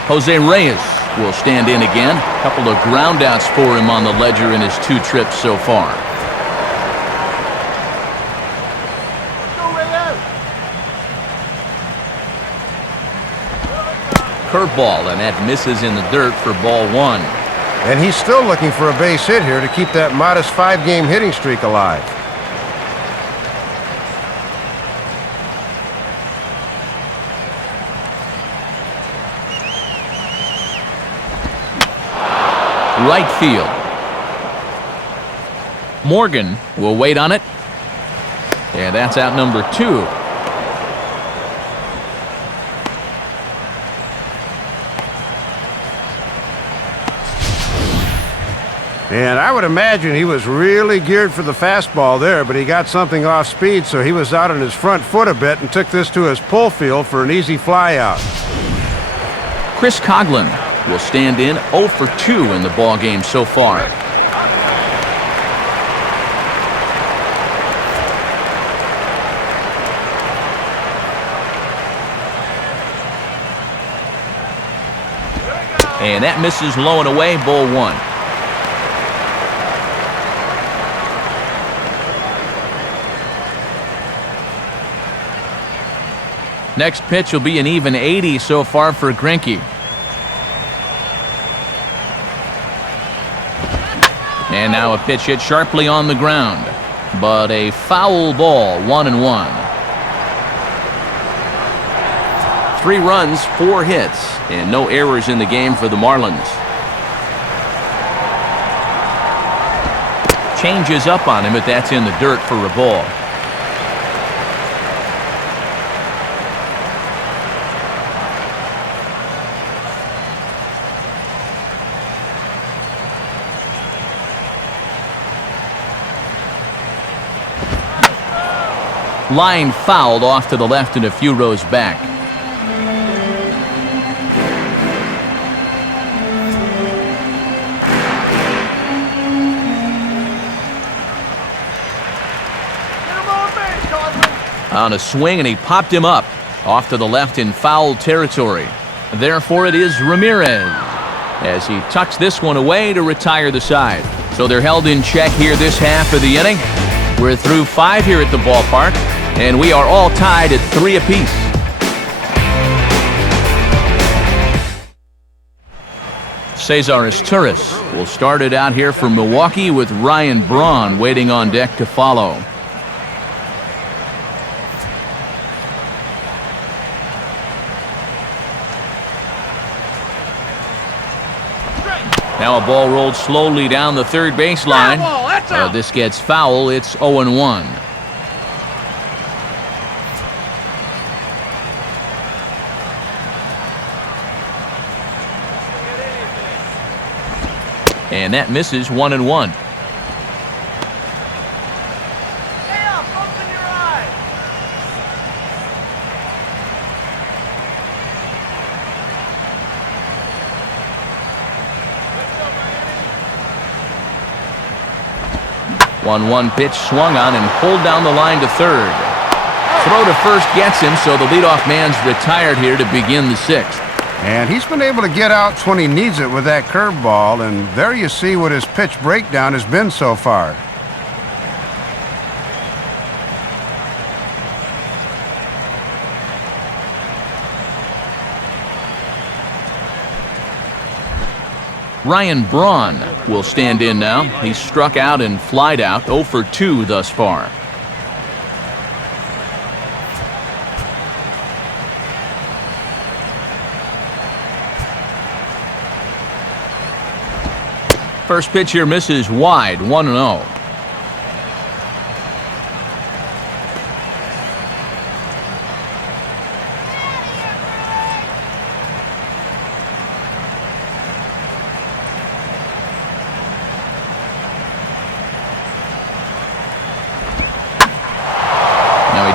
Jose Reyes will stand in again. A couple of groundouts for him on the ledger in his 2 trips so far. Curveball, and that misses in the dirt for ball 1. And he's still looking for a base hit here to keep that modest 5-game hitting streak alive. Right field. Morgan will wait on it. And that's out number 2. And I would imagine he was really geared for the fastball there, but he got something off speed, so he was out on his front foot a bit and took this to his pull field for an easy fly out. Chris Coghlan will stand in 0 for 2 in the ballgame so far. And that misses low and away, ball 1. Next pitch will be an even 80 so far for Greinke. And now a pitch hit sharply on the ground. But a foul ball, 1-1. 3 runs, 4 hits, and no errors in the game for the Marlins. Changes up on him, but that's in the dirt for a ball. Line fouled off to the left and a few rows back. On a swing, and he popped him up off to the left in foul territory. Therefore, it is Ramirez as he tucks this one away to retire the side. So they're held in check here this half of the inning. We're through 5 here at the ballpark, and we are all tied at 3 apiece. Cesar Torres will start it out here for Milwaukee with Ryan Braun waiting on deck to follow. Now a ball rolled slowly down the third baseline. This gets foul. It's 0-1. And that misses, 1-1. One pitch swung on and pulled down the line to third. Throw to first gets him, so the leadoff man's retired here to begin the 6th. And he's been able to get outs when he needs it with that curveball, and there you see what his pitch breakdown has been so far. Ryan Braun will stand in now. He's struck out and flied out, 0 for 2 thus far. First pitch here misses wide, 1-0.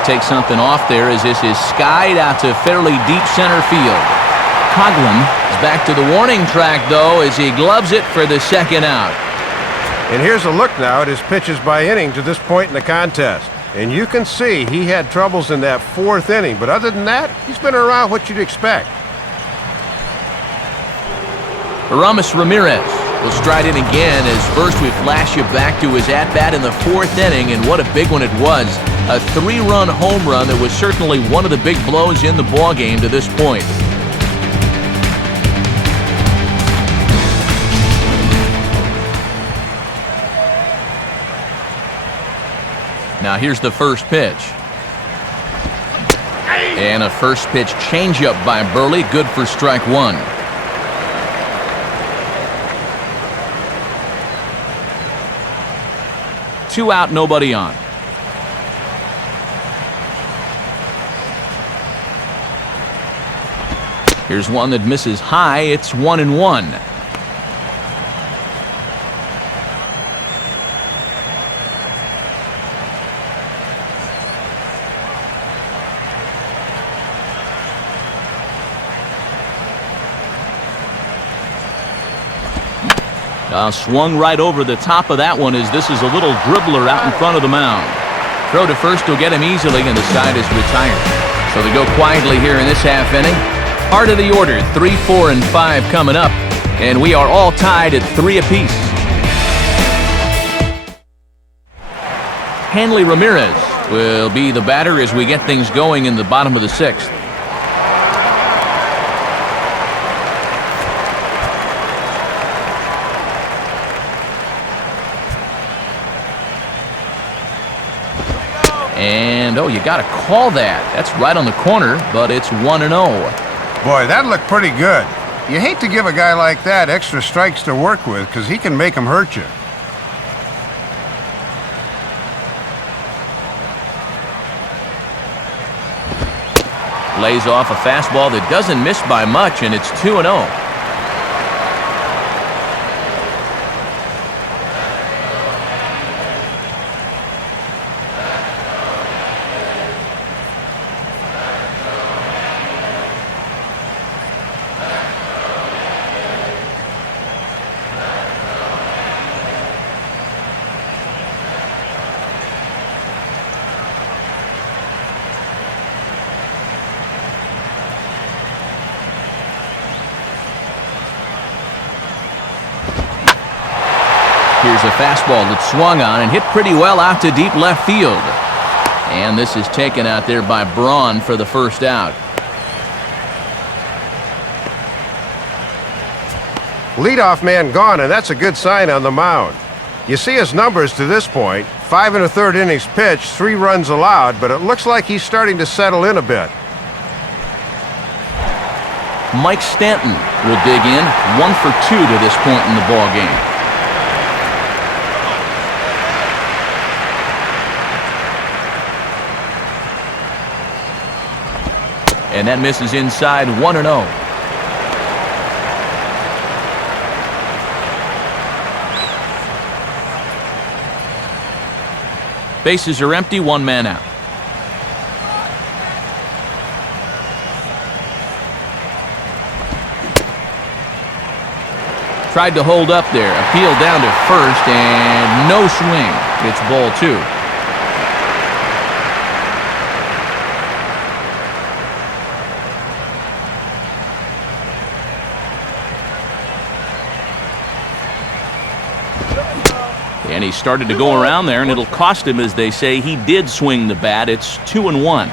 Take something off there as this is skied out to fairly deep center field. Coughlin is back to the warning track, though, as he gloves it for the second out. And here's a look now at his pitches by inning to this point in the contest. And you can see he had troubles in that 4th inning, but other than that, he's been around what you'd expect. Aramis Ramirez will stride in again as first we flash you back to his at-bat in the 4th inning, and what a big one it was. A 3-run home run that was certainly one of the big blows in the ballgame to this point. Now here's the first pitch. And a first pitch changeup by Burley, good for strike 1. Two out, nobody on. Here's one that misses high. It's 1-1. Swung right over the top of that one as this is a little dribbler out in front of the mound. Throw to first will get him easily, and the side is retired. So they go quietly here in this half inning. Heart of the order, 3, 4, and 5 coming up, and we are all tied at 3 apiece. Hanley Ramirez will be the batter as we get things going in the bottom of the 6th. no, you got to call that. That's right on the corner, but it's 1-0. Boy, that looked pretty good. You hate to give a guy like that extra strikes to work with because he can make them hurt you. Lays off a fastball that doesn't miss by much, and it's 2-0. Here's a fastball that swung on and hit pretty well out to deep left field. And this is taken out there by Braun for the first out. Leadoff man gone, and that's a good sign on the mound. You see his numbers to this point, 5 1/3 innings pitched, 3 runs allowed, but it looks like he's starting to settle in a bit. Mike Stanton will dig in, 1 for 2 to this point in the ball game. And that misses inside, 1-0. Bases are empty, 1 man out. Tried to hold up there, appeal down to first, and no swing. It's ball 2. And he started to go around there, and it'll cost him, as they say. He did swing the bat. It's 2-1.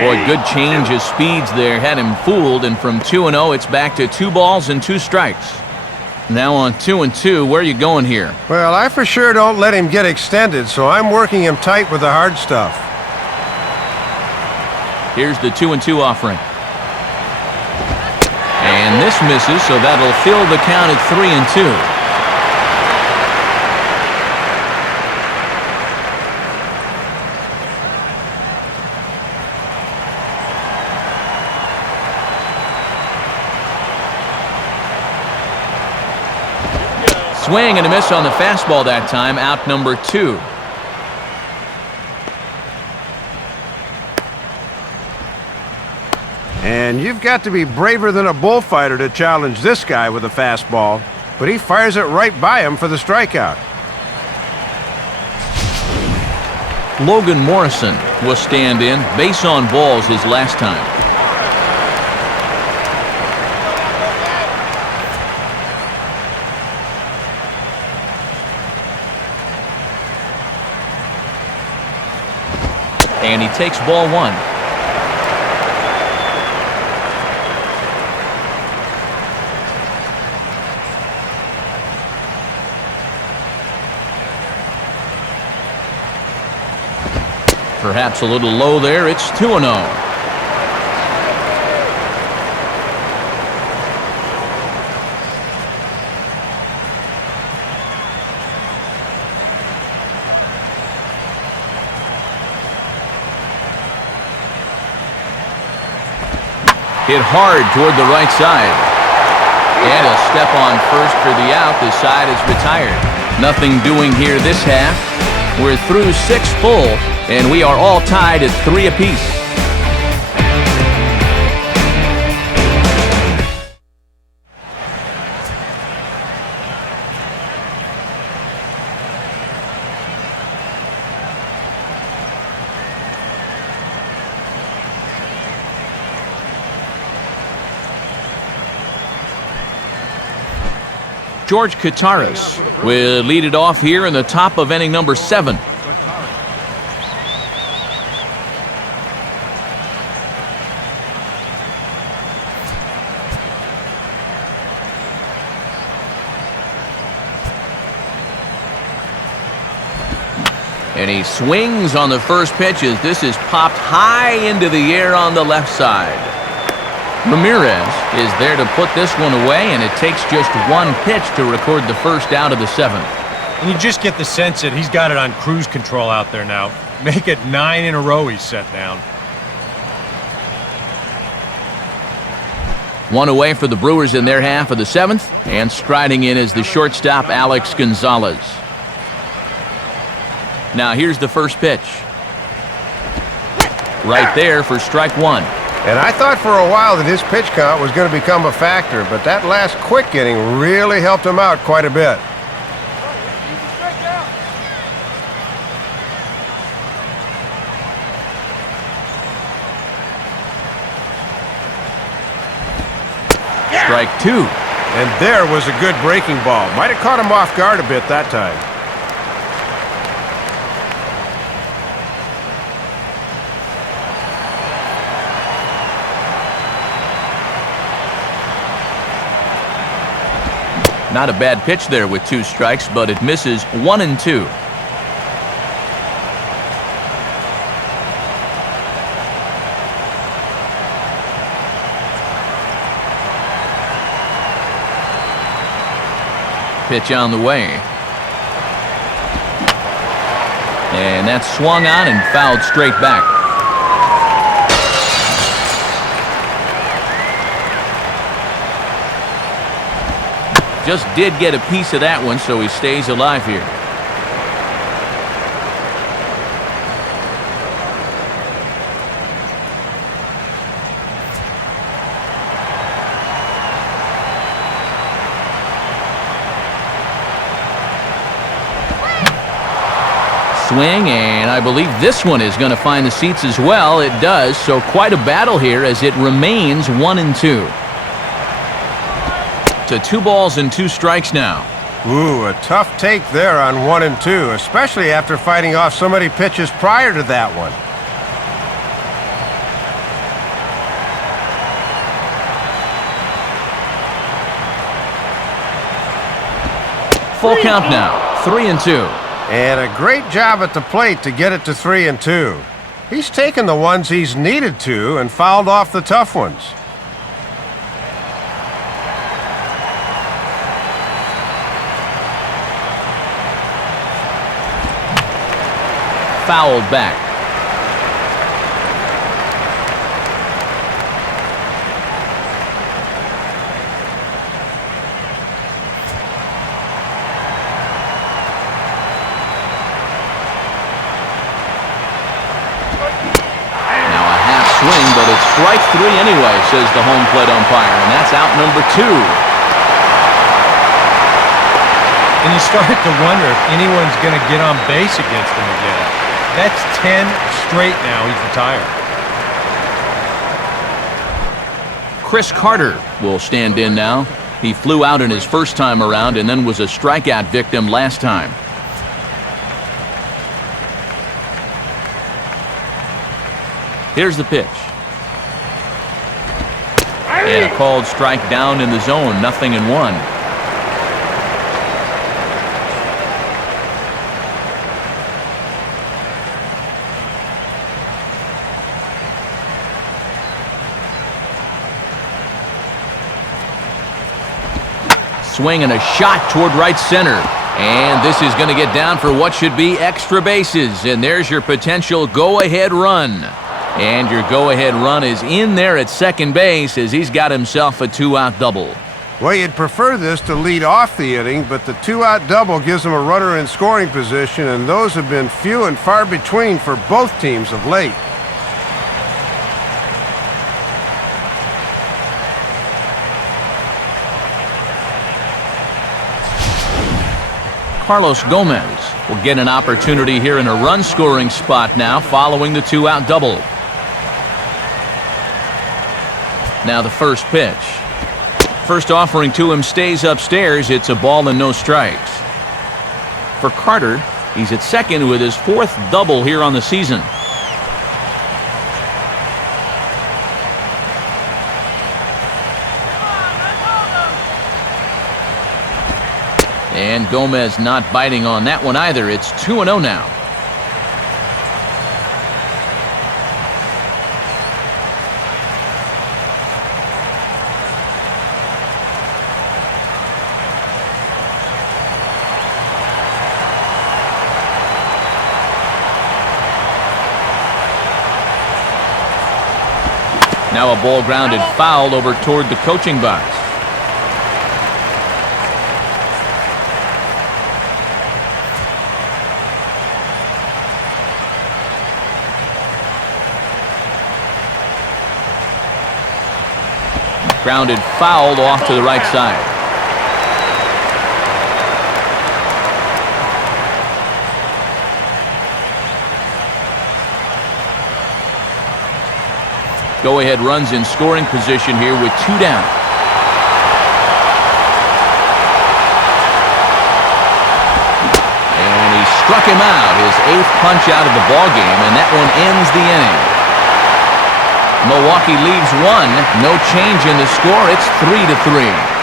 Boy, good change of speeds there. Had him fooled, and from 2-0, it's back to 2 balls and 2 strikes. Now on 2-2, where are you going here? Well, I for sure don't let him get extended, so I'm working him tight with the hard stuff. Here's the 2-2 offering. And this misses, so that'll fill the count at 3-2. Swing and a miss on the fastball that time, out number 2. And you've got to be braver than a bullfighter to challenge this guy with a fastball, but he fires it right by him for the strikeout. Logan Morrison will stand in, base on balls his last time. And he takes ball 1. Perhaps a little low there. It's 2-0. Hit hard toward the right side. And he'll step on first for the out. This side is retired. Nothing doing here this half. We're through 6 full, and we are all tied at 3 apiece. George Kataris will lead it off here in the top of inning number 7. And he swings on the first pitch as this is popped high into the air on the left side. Ramirez is there to put this one away, and it takes just one pitch to record the first out of the seventh. And you just get the sense that he's got it on cruise control out there now. Make it 9 in a row he's set down. One away for the Brewers in their half of the seventh, and striding in is the shortstop, Alex Gonzalez. Now here's the first pitch. Right there for strike one. And I thought for a while that his pitch count was going to become a factor, but that last quick inning really helped him out quite a bit. Strike two. And there was a good breaking ball. Might have caught him off guard a bit that time. Not a bad pitch there with 2 strikes, but it misses 1 and 2. Pitch on the way. And that's swung on and fouled straight back. Just did get a piece of that one, so he stays alive here. Swing, and I believe this one is going to find the seats as well. It does, so quite a battle here as it remains 1 and 2. To 2 balls and 2 strikes now. Ooh, a tough take there on 1 and 2, especially after fighting off so many pitches prior to that one. Full count now, 3 and 2. And a great job at the plate to get it to 3 and 2. He's taken the ones he's needed to and fouled off the tough ones. Fouled back. Now a half swing, but it's strike 3 anyway, says the home plate umpire, and that's out number 2. And you start to wonder if anyone's going to get on base against him again. That's 10 straight now he's retired. Chris Carter will stand in now. He flew out in his first time around and then was a strikeout victim last time. Here's the pitch. And a called strike down in the zone, 0-1. Swing and a shot toward right center. And this is going to get down for what should be extra bases. And there's your potential go-ahead run. And your go-ahead run is in there at second base as he's got himself a 2-out double. Well, you'd prefer this to lead off the inning, but the 2-out double gives them a runner in scoring position, and those have been few and far between for both teams of late. Carlos Gomez will get an opportunity here in a run-scoring spot now following the 2-out double. Now the first pitch. First offering to him stays upstairs. It's a ball and no strikes. For Carter, he's at second with his 4th double here on the season. And Gomez not biting on that one either. It's 2-0 now. Now a ball grounded foul over toward the coaching box. Grounded foul off to the right side. Go-ahead runs in scoring position here with 2 down. And he struck him out, his 8th punch out of the ballgame, and that one ends the inning. Milwaukee leaves 1, no change in the score. It's 3-3.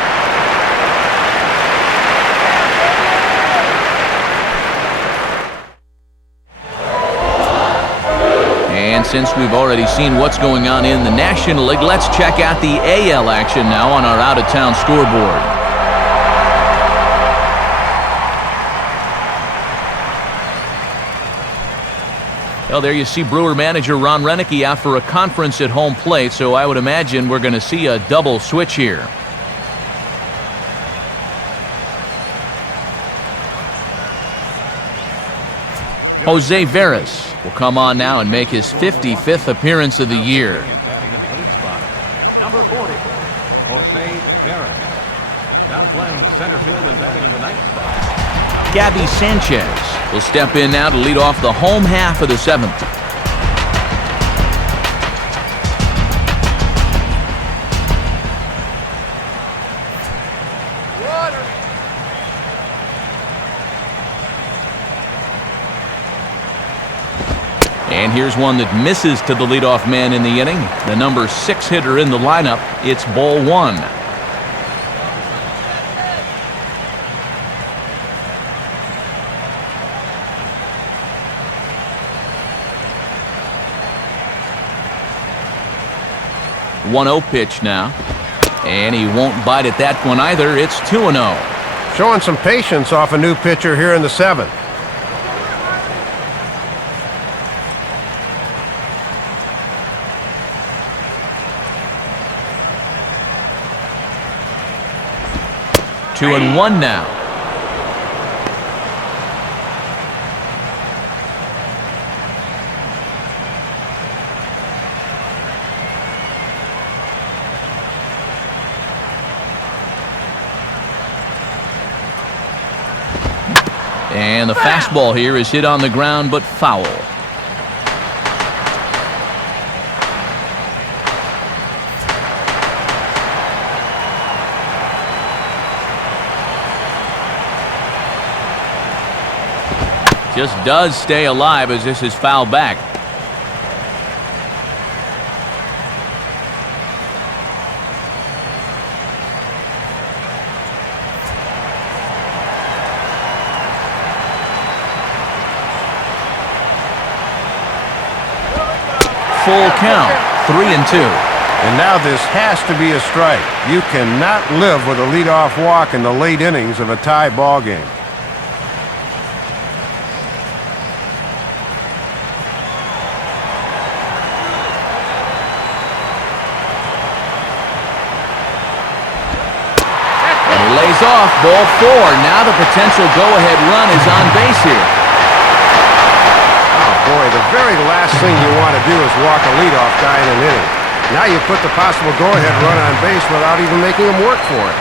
And since we've already seen what's going on in the National League, let's check out the AL action now on our out-of-town scoreboard. Well, there you see Brewer manager Ron Renicky out for a conference at home plate, so I would imagine we're going to see a double switch here. Jose Veras will come on now and make his 55th appearance of the year. Number 40, Jose Veras. Now playing center field and batting in the 9th spot. Gabby Sanchez will step in now to lead off the home half of the 7th. And here's one that misses to the leadoff man in the inning. The number 6 hitter in the lineup. It's ball 1. One-0 pitch now. And he won't bite at that one either. It's 2-0. Showing some patience off a new pitcher here in the 7th. Two and one now. And the fastball here is hit on the ground but foul. Just does stay alive as this is fouled back. Full count, 3-2. And now this has to be a strike. You cannot live with a leadoff walk in the late innings of a tie ball game. And he lays off, ball 4. Now the potential go-ahead run is on base here. Boy, the very last thing you want to do is walk a leadoff guy in an inning. Now you put the possible go-ahead run on base without even making him work for it.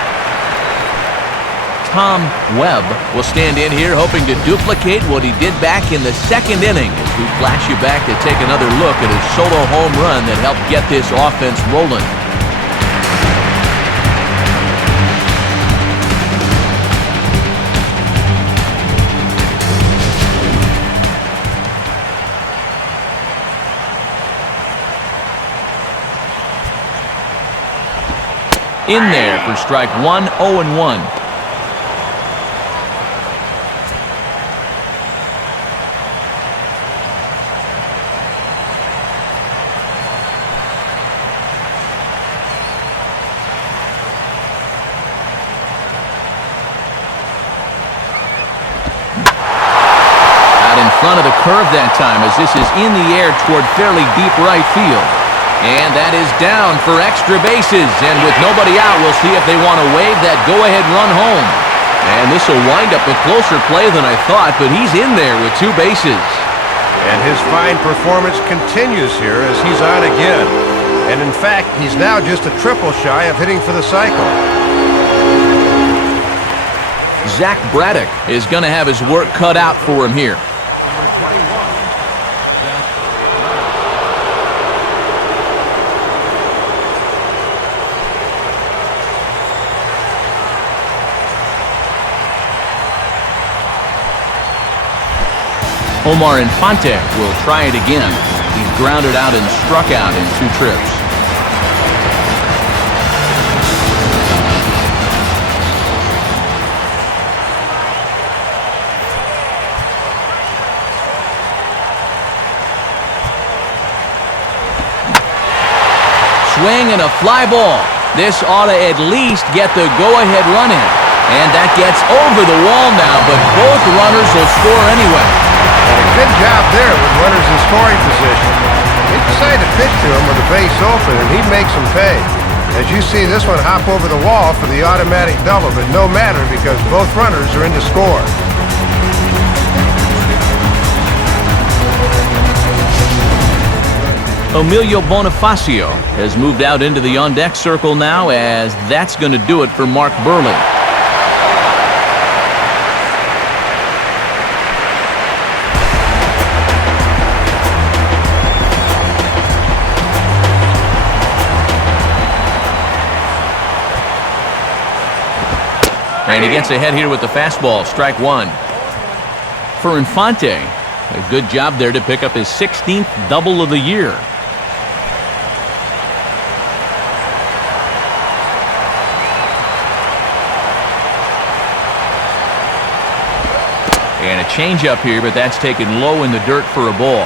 Tom Webb will stand in here hoping to duplicate what he did back in the 2nd inning as we flash you back to take another look at his solo home run that helped get this offense rolling. In there for strike 1, 0-1. Out in front of the curve that time as this is in the air toward fairly deep right field. And that is down for extra bases. And with nobody out, we'll see if they want to wave that go-ahead run home. And this will wind up a closer play than I thought, but he's in there with 2 bases. And his fine performance continues here as he's on again. And in fact, he's now just a triple shy of hitting for the cycle. Zach Braddock is going to have his work cut out for him here. Number 21, Zach. Omar Infante will try it again. He's grounded out and struck out in 2 trips. Swing and a fly ball. This ought to at least get the go-ahead run in. And that gets over the wall now, but both runners will score anyway. And a good job there with runners in scoring position. They decided to pitch to him with the base open, and he makes them pay. As you see this one hop over the wall for the automatic double, but no matter because both runners are in to score. Emilio Bonifacio has moved out into the on-deck circle now, as that's going to do it for Mark Burley. And he gets ahead here with the fastball, strike 1. For Infante, a good job there to pick up his 16th double of the year. And a changeup here, but that's taken low in the dirt for a ball.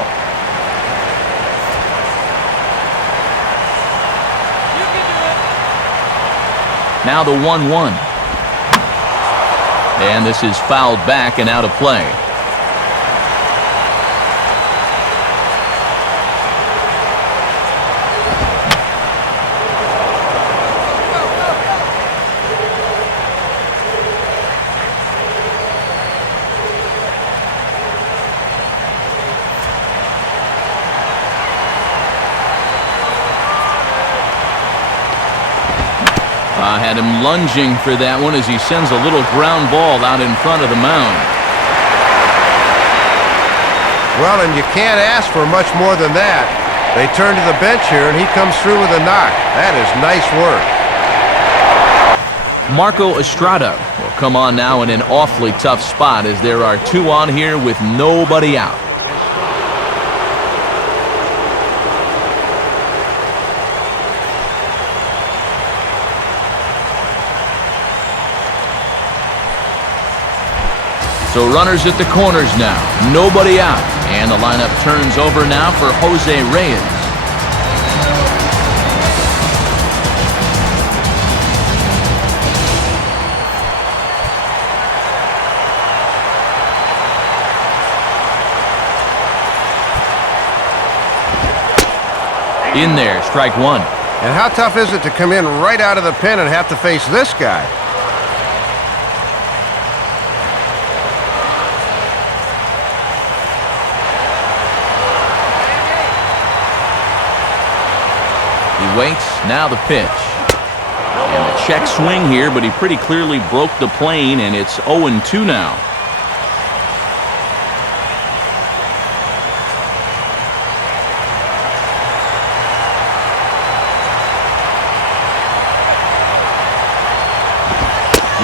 Now the 1-1. And this is fouled back and out of play. Had him lunging for that one as he sends a little ground ball out in front of the mound. Well, and you can't ask for much more than that. They turn to the bench here, and he comes through with a knock. That is nice work. Marco Estrada will come on now in an awfully tough spot as there are 2 on here with nobody out. So runners at the corners now, nobody out. And the lineup turns over now for Jose Reyes. In there, strike 1. And how tough is it to come in right out of the pen and have to face this guy? He waits, now the pitch. And a check swing here, but he pretty clearly broke the plane, and it's 0-2 now.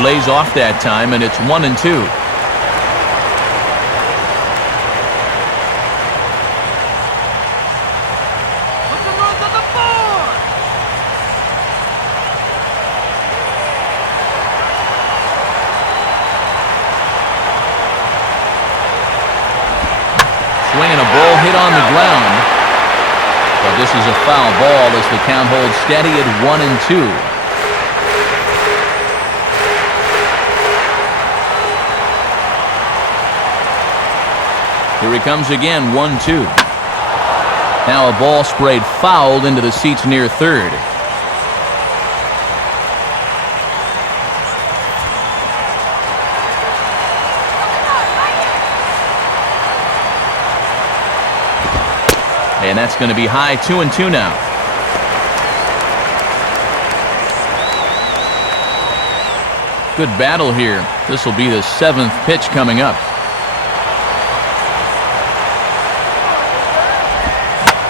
Lays off that time, and it's 1-2. Swinging a ball hit on the ground. But this is a foul ball as the count holds steady at 1-2. Here he comes again, 1-2. Now a ball sprayed foul into the seats near third. And that's going to be high, 2-2 now. Good battle here. This will be the 7th pitch coming up.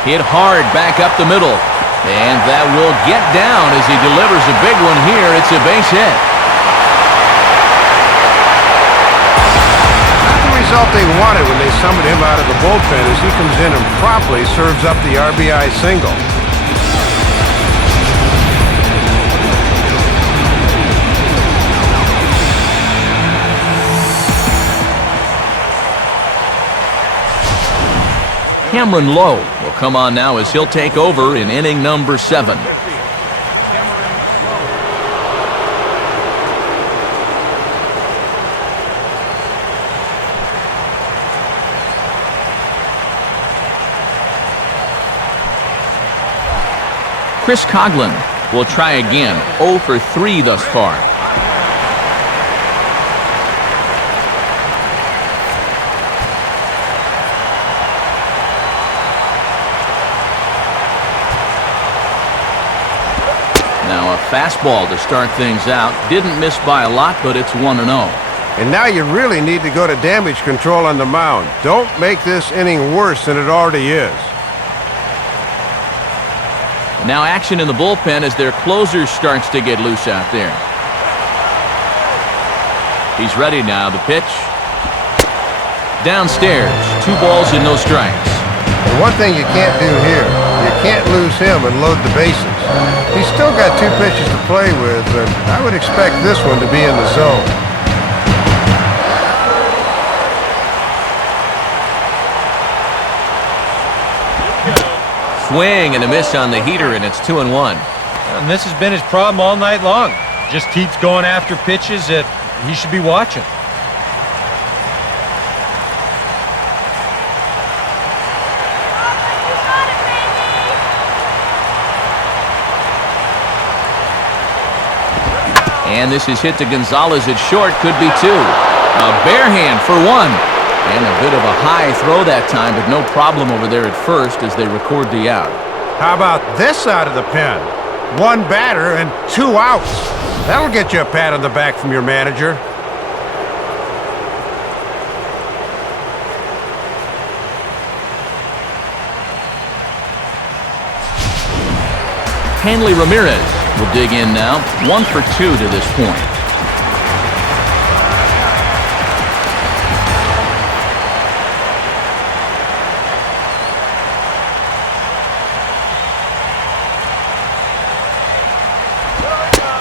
Hit hard back up the middle. And that will get down as he delivers a big one here. It's a base hit. Not the result they wanted when they summoned him out of the bullpen, as he comes in and promptly serves up the RBI single. Cameron Lowe will come on now as he'll take over in inning number 7. Chris Coughlin will try again, 0 for 3 thus far. Now a fastball to start things out. Didn't miss by a lot, but it's 1-0. And now you really need to go to damage control on the mound. Don't make this inning worse than it already is. Now action in the bullpen as their closer starts to get loose out there. He's ready now. The pitch. Downstairs. 2 balls and no strikes. And one thing you can't do here, you can't lose him and load the bases. He's still got 2 pitches to play with, but I would expect this one to be in the zone. Swing and a miss on the heater, and it's 2-1. And this has been his problem all night long. Just keeps going after pitches that he should be watching. And this is hit to Gonzalez at short. Could be 2. A bare hand for 1. And a bit of a high throw that time, but no problem over there at first as they record the out. How about this out of the pen? 1 batter and 2 outs. That'll get you a pat on the back from your manager. Hanley Ramirez will dig in now. 1 for 2 to this point.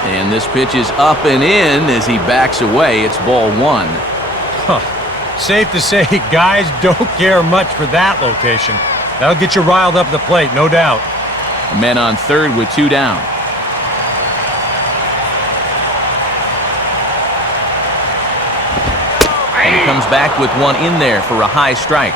And this pitch is up and in as he backs away. It's ball 1. Safe to say, guys don't care much for that location. That'll get you riled up the plate, no doubt. Men on third with 2 down. And he comes back with 1 in there for a high strike.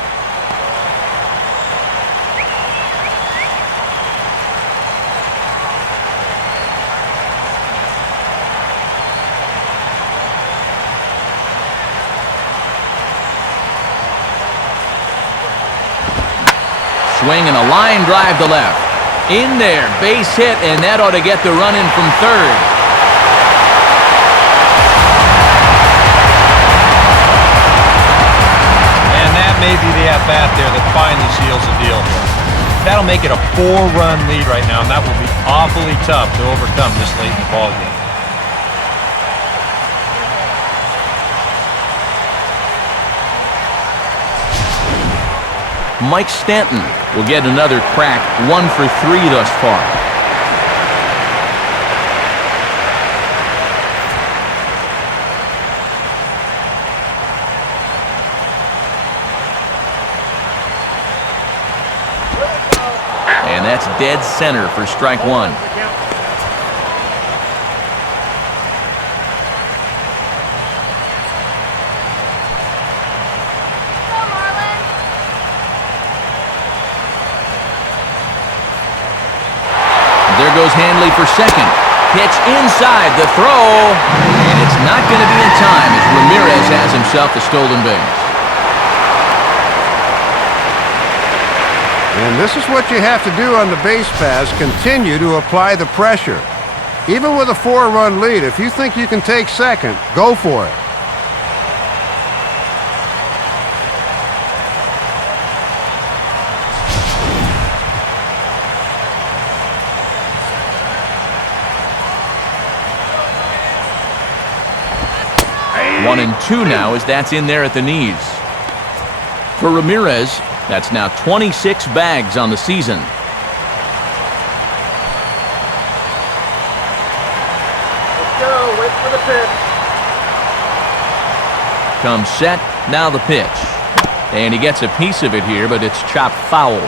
Swing and a line drive to left. In there, base hit, and that ought to get the run in from third. And that may be the at-bat there that finally seals the deal. That'll make it a 4-run lead right now, and that will be awfully tough to overcome this late in the ballgame. Mike Stanton will get another crack, 1 for 3 thus far. And that's dead center for strike 1. There goes Hanley for second. Pitch inside the throw, and it's not going to be in time as Ramirez has himself a stolen base. And this is what you have to do on the base pass. Continue to apply the pressure. Even with a 4-run lead, if you think you can take second, go for it. One and two now as that's in there at the knees. For Ramirez, that's now 26 bags on the season. Let's go. Wait for the pitch. Comes set, now the pitch. And he gets a piece of it here, but it's chopped foul.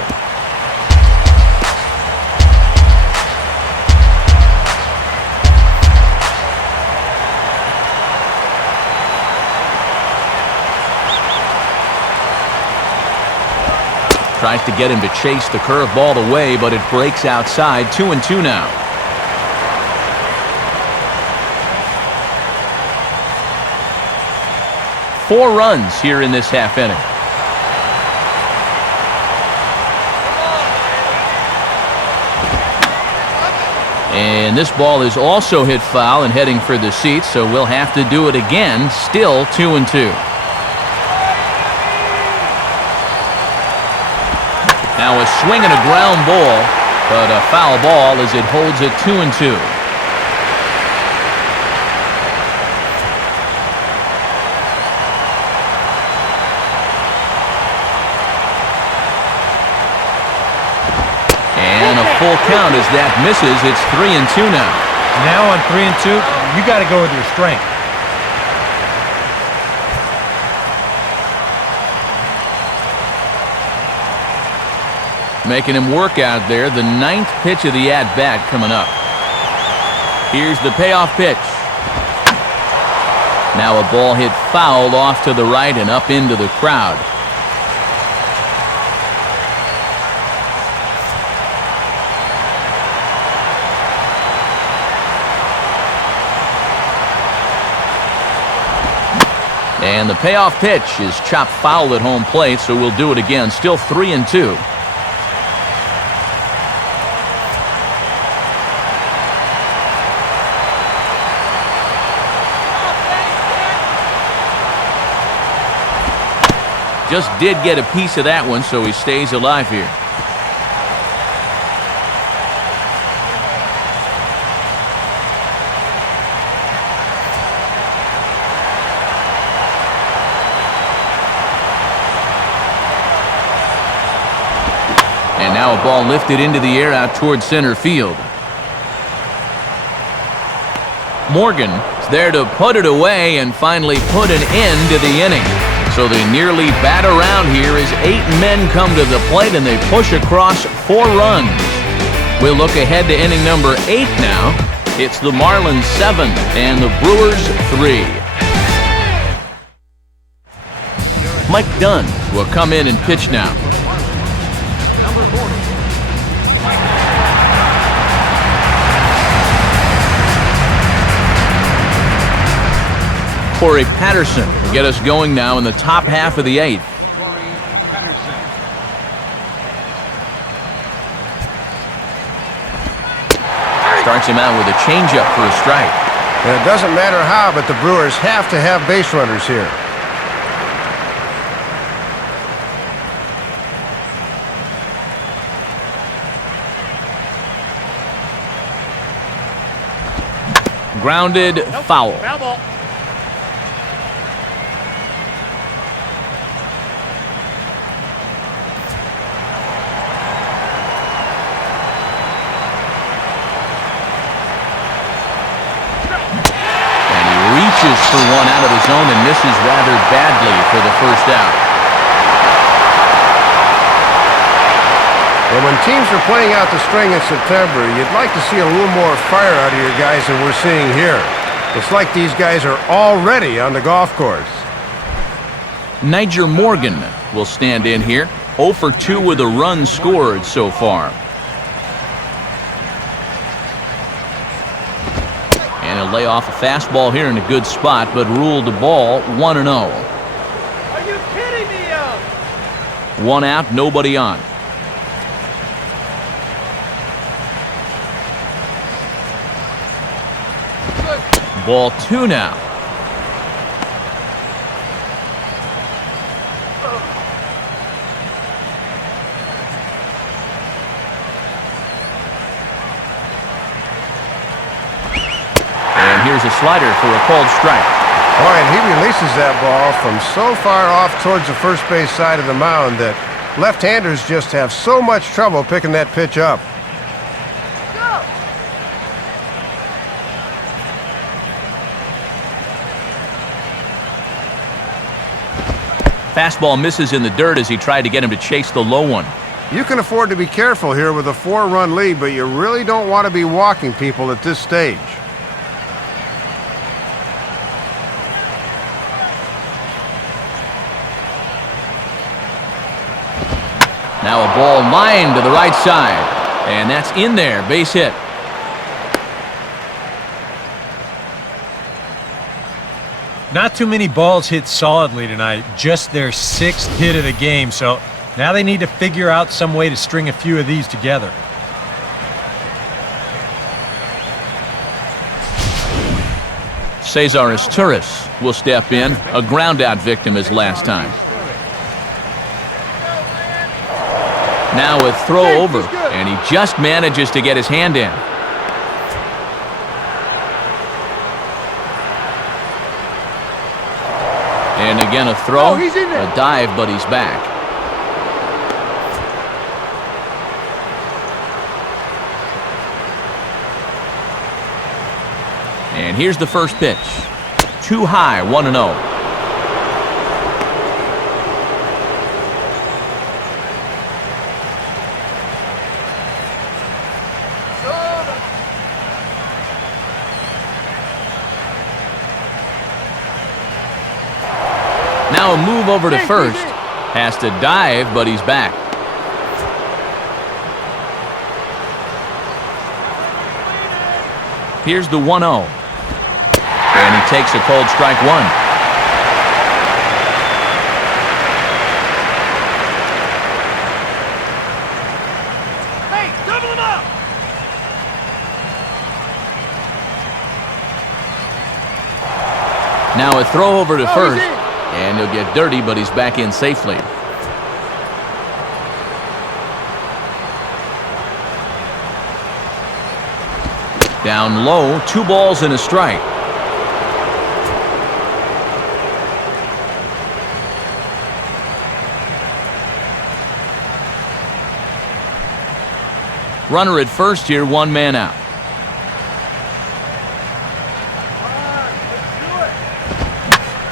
Tries to get him to chase the curveball away, but it breaks outside. 2-2 now. Four runs here in this half inning. And this ball is also hit foul and heading for the seats, so we'll have to do it again. Still 2-2. Now a swing and a ground ball, but a foul ball as it holds it 2-2. And a full count as that misses. It's 3-2 now. Now on 3-2, you got to go with your strength. Making him work out there. The ninth pitch of the at-bat coming up. Here's the payoff pitch. Now a ball hit foul off to the right and up into the crowd. And the payoff pitch is chopped foul at home plate, so we'll do it again. Still 3-2. Just did get a piece of that one, so he stays alive here. And now a ball lifted into the air out towards center field. Morgan is there to put it away and finally put an end to the inning. So they nearly bat around here as 8 men come to the plate and they push across 4 runs. We'll look ahead to inning number 8 now. It's the Marlins 7 and the Brewers 3. Mike Dunn will come in and pitch now. Number 40. Corey Patterson will get us going now in the top half of the 8th. Corey Patterson. Starts him out with a changeup for a strike. And it doesn't matter how, but the Brewers have to have base runners here. Grounded, foul. Foul ball. For one out of the zone and misses rather badly for the first out. And when teams are playing out the string in September, you'd like to see a little more fire out of your guys than we're seeing here. It's like these guys are already on the golf course. Niger Morgan will stand in here. 0 for 2 with a run scored so far. lay off a fastball here in a good spot, but ruled the ball 1-0. Are you kidding me, yo? One out, nobody on. Ball 2 now. And here's a slider for a called strike. Boy, and he releases that ball from so far off towards the first base side of the mound that left-handers just have so much trouble picking that pitch up. Fastball misses in the dirt as he tried to get him to chase the low one. You can afford to be careful here with a 4-run lead, but you really don't want to be walking people at this stage. Now a ball lined to the right side, and that's in there, base hit. Not too many balls hit solidly tonight, just their 6th hit of the game, so now they need to figure out some way to string a few of these together. Cesar Torres will step in, a ground-out victim as last time. Now a throw over, and he just manages to get his hand in. And again a throw, a dive, but he's back. And here's the first pitch. Too high, 1-0. Now a move over to first. Has to dive, but he's back. Here's the 1-0. And he takes a cold strike one. Hey, double him up! Now a throw over to first. And he'll get dirty, but he's back in safely. Down low, 2 balls and a strike. Runner at first here, 1 man out.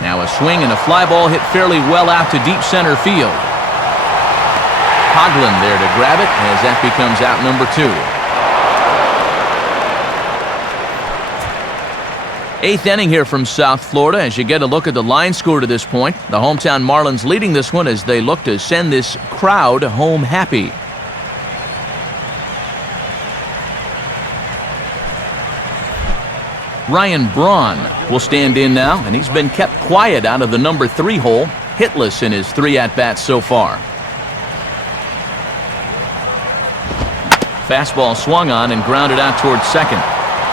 Now a swing and a fly ball hit fairly well out to deep center field. Hoagland there to grab it as that becomes out number 2. 8th inning here from South Florida as you get a look at the line score to this point. The hometown Marlins leading this one as they look to send this crowd home happy. Ryan Braun will stand in now, and he's been kept quiet out of the number 3 hole, hitless in his 3 at-bats so far. Fastball swung on and grounded out towards second.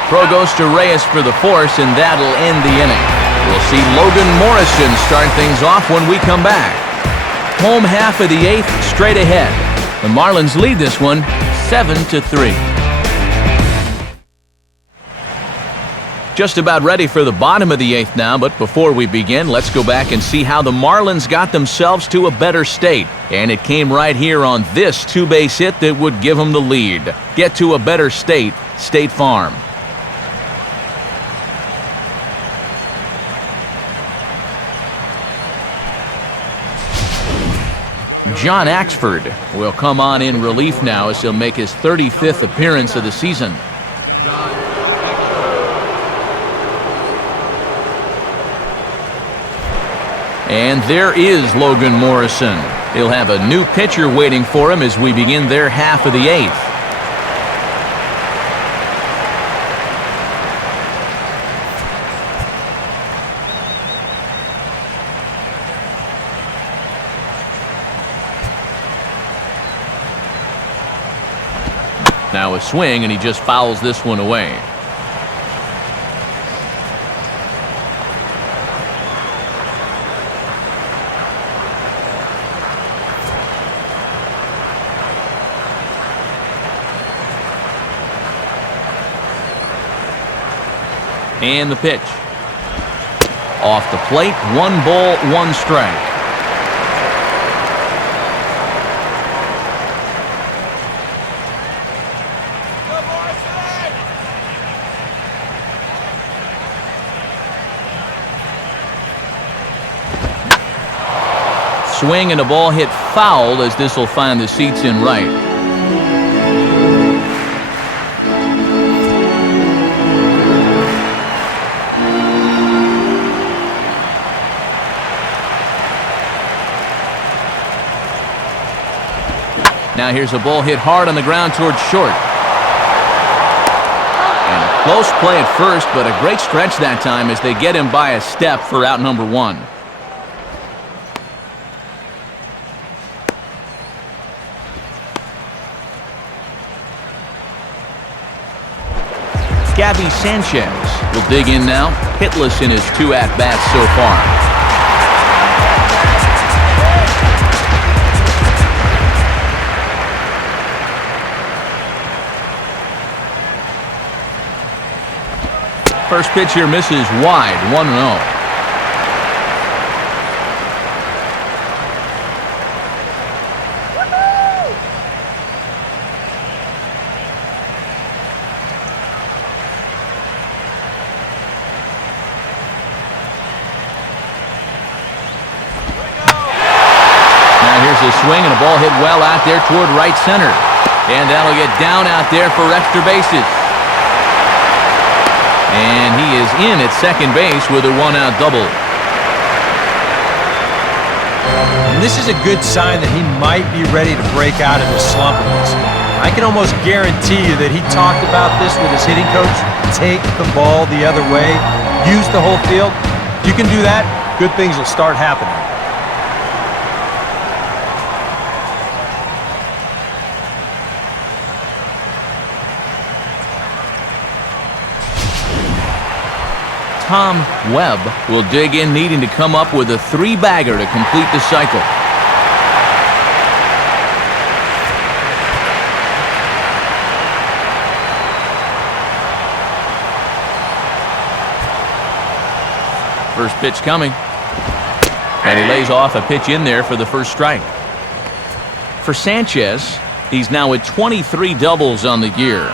Throw goes to Reyes for the force, and that'll end the inning. We'll see Logan Morrison start things off when we come back. Home half of the 8th, straight ahead. The Marlins lead this one 7-3. Just about ready for the bottom of the 8th now, but before we begin, let's go back and see how the Marlins got themselves to a better state. And it came right here on this 2-base hit that would give them the lead. Get to a better state, State Farm. John Axford will come on in relief now as he'll make his 35th appearance of the season. And there is Logan Morrison. He'll have a new pitcher waiting for him as we begin their half of the 8th. Now a swing, and he just fouls this one away. And the pitch. Off the plate, 1 ball, 1 strike. Swing and a ball hit foul as this will find the seats in right. Now here's a ball hit hard on the ground towards short. And a close play at first, but a great stretch that time as they get him by a step for out number 1. Gabby Sanchez will dig in now, hitless in his 2 at-bats so far. First pitch here misses wide, 1-0. Swing and a ball hit well out there toward right center. And that'll get down out there for extra bases. And he is in at second base with a 1-out double. And this is a good sign that he might be ready to break out of his slump. I can almost guarantee you that he talked about this with his hitting coach. Take the ball the other way. Use the whole field. You can do that, good things will start happening. Tom Webb will dig in, needing to come up with a 3-bagger to complete the cycle. First pitch coming. And he lays off a pitch in there for the first strike. For Sanchez, he's now at 23 doubles on the year.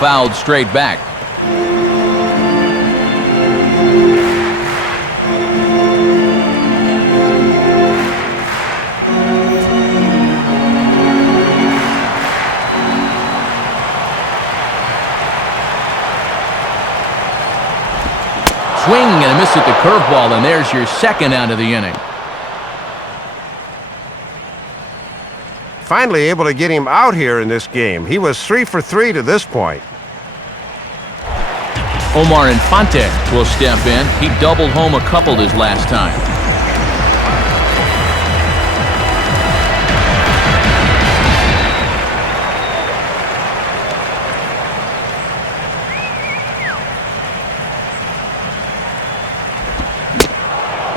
Fouled straight back. Swing and a miss at the curveball, and there's your second out of the inning. Finally able to get him out here in this game. He was 3 for 3 to this point. Omar Infante will step in. He doubled home a couple his last time.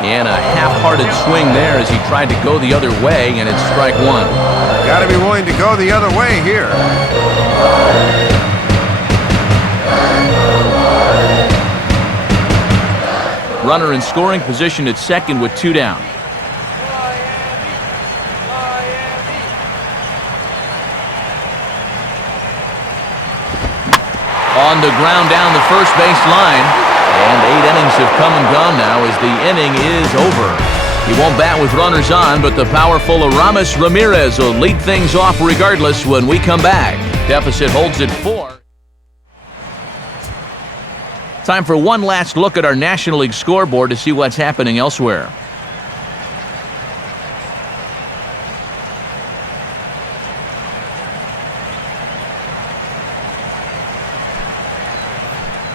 And a half-hearted swing there as he tried to go the other way, and it's strike 1. Got to be willing to go the other way here. Runner in scoring position at second with 2 down. On the ground down the first base line. And 8 innings have come and gone now as the inning is over. He won't bat with runners on, but the powerful Aramis Ramirez will lead things off regardless when we come back. Deficit holds at 4. Time for one last look at our National League scoreboard to see what's happening elsewhere.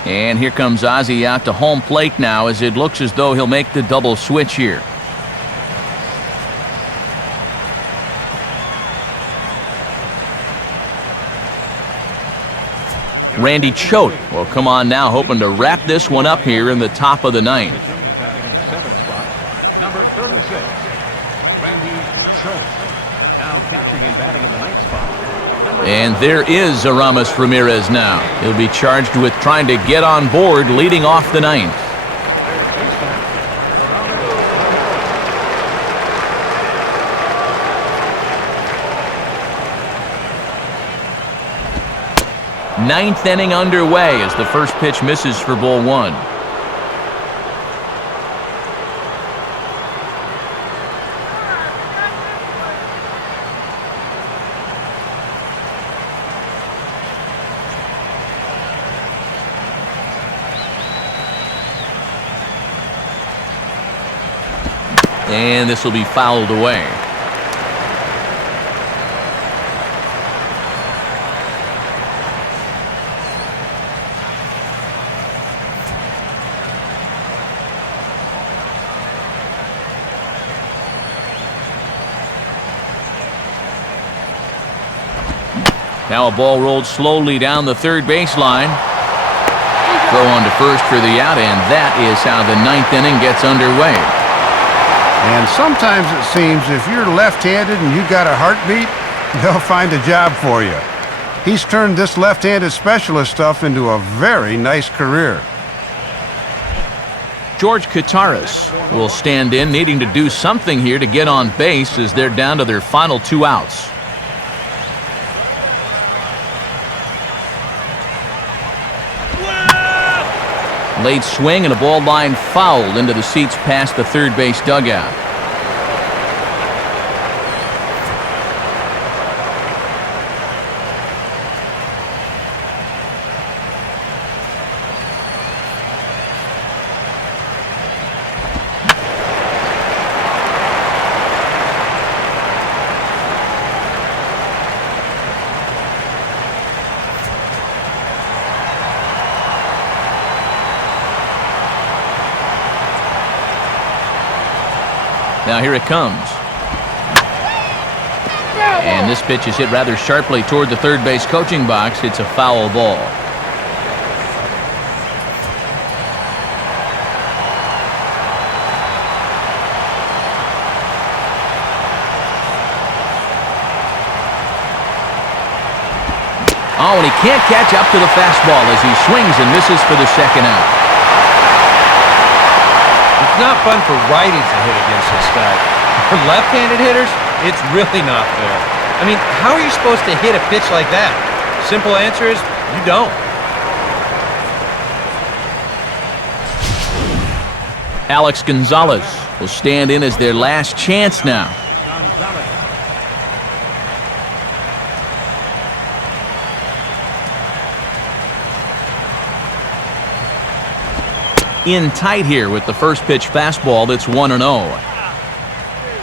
And here comes Ozzie out to home plate now, as it looks as though he'll make the double switch here. Randy Choate will come on now, hoping to wrap this one up here in the top of the ninth. Batting in the 7th spot, number 36, Randy Choate. Now catching and batting in the 9th spot. And there is Aramis Ramirez now. He'll be charged with trying to get on board leading off the ninth. Ninth inning underway as the first pitch misses for ball one. And this will be fouled away. Now a ball rolled slowly down the third baseline. Throw on to first for the out, and that is how the ninth inning gets underway. And sometimes it seems if you're left-handed and you got a heartbeat, they'll find a job for you. He's turned this left-handed specialist stuff into a very nice career. George Kataris will stand in, needing to do something here to get on base as they're down to their final 2 outs. Late swing and a ball line fouled into the seats past the third base dugout. Now here it comes. And this pitch is hit rather sharply toward the third base coaching box. It's a foul ball. Oh, and he can't catch up to the fastball as he swings and misses for the second out. It's not fun for righties to hit against this guy. For left-handed hitters, it's really not fair. I mean, how are you supposed to hit a pitch like that? Simple answer is, you don't. Alex Gonzalez will stand in as their last chance now. In tight here with the first pitch fastball that's 1-0.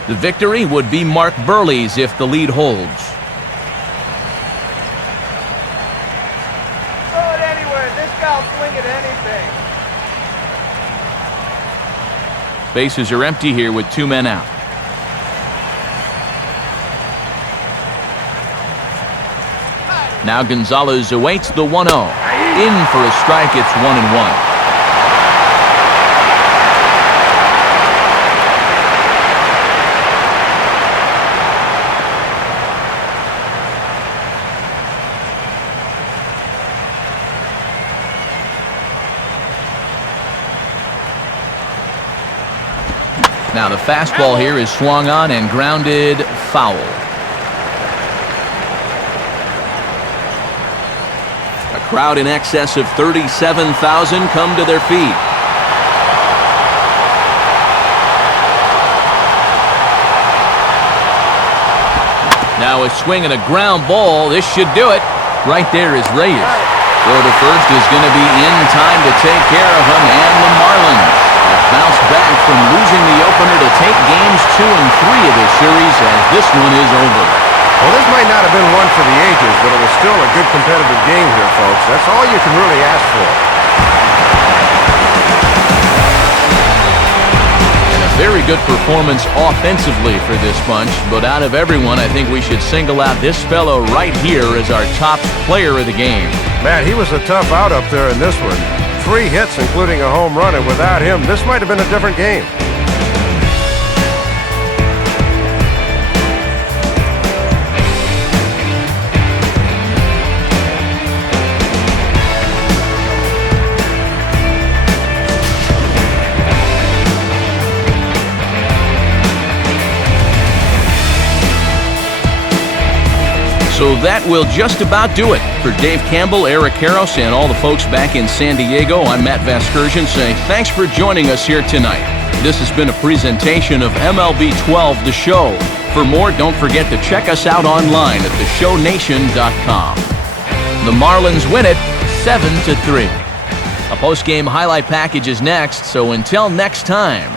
The victory would be Mark Burley's if the lead holds. Throw it anywhere. This guy'll swing at anything. Bases are empty here with 2 men out. Now Gonzalez awaits the 1-0. In for a strike, it's 1-1. Now the fastball here is swung on and grounded foul. A crowd in excess of 37,000 come to their feet. Now a swing and a ground ball. This should do it. Right there is Reyes. Throw to first is going to be in time to take care of him, and the Marlins bounce back from losing the opener to take games 2 and 3 of this series as this one is over. Well, this might not have been one for the ages, but it was still a good competitive game here, folks. That's all you can really ask for. Very good performance offensively for this bunch, but out of everyone, I think we should single out this fellow right here as our top player of the game. Man, he was a tough out up there in this one. 3 hits, including a home run, and without him, this might have been a different game. So that will just about do it. For Dave Campbell, Eric Harros, and all the folks back in San Diego, I'm Matt Vasgersian saying thanks for joining us here tonight. This has been a presentation of MLB 12, The Show. For more, don't forget to check us out online at theshownation.com. The Marlins win it 7-3. A post-game highlight package is next, so until next time,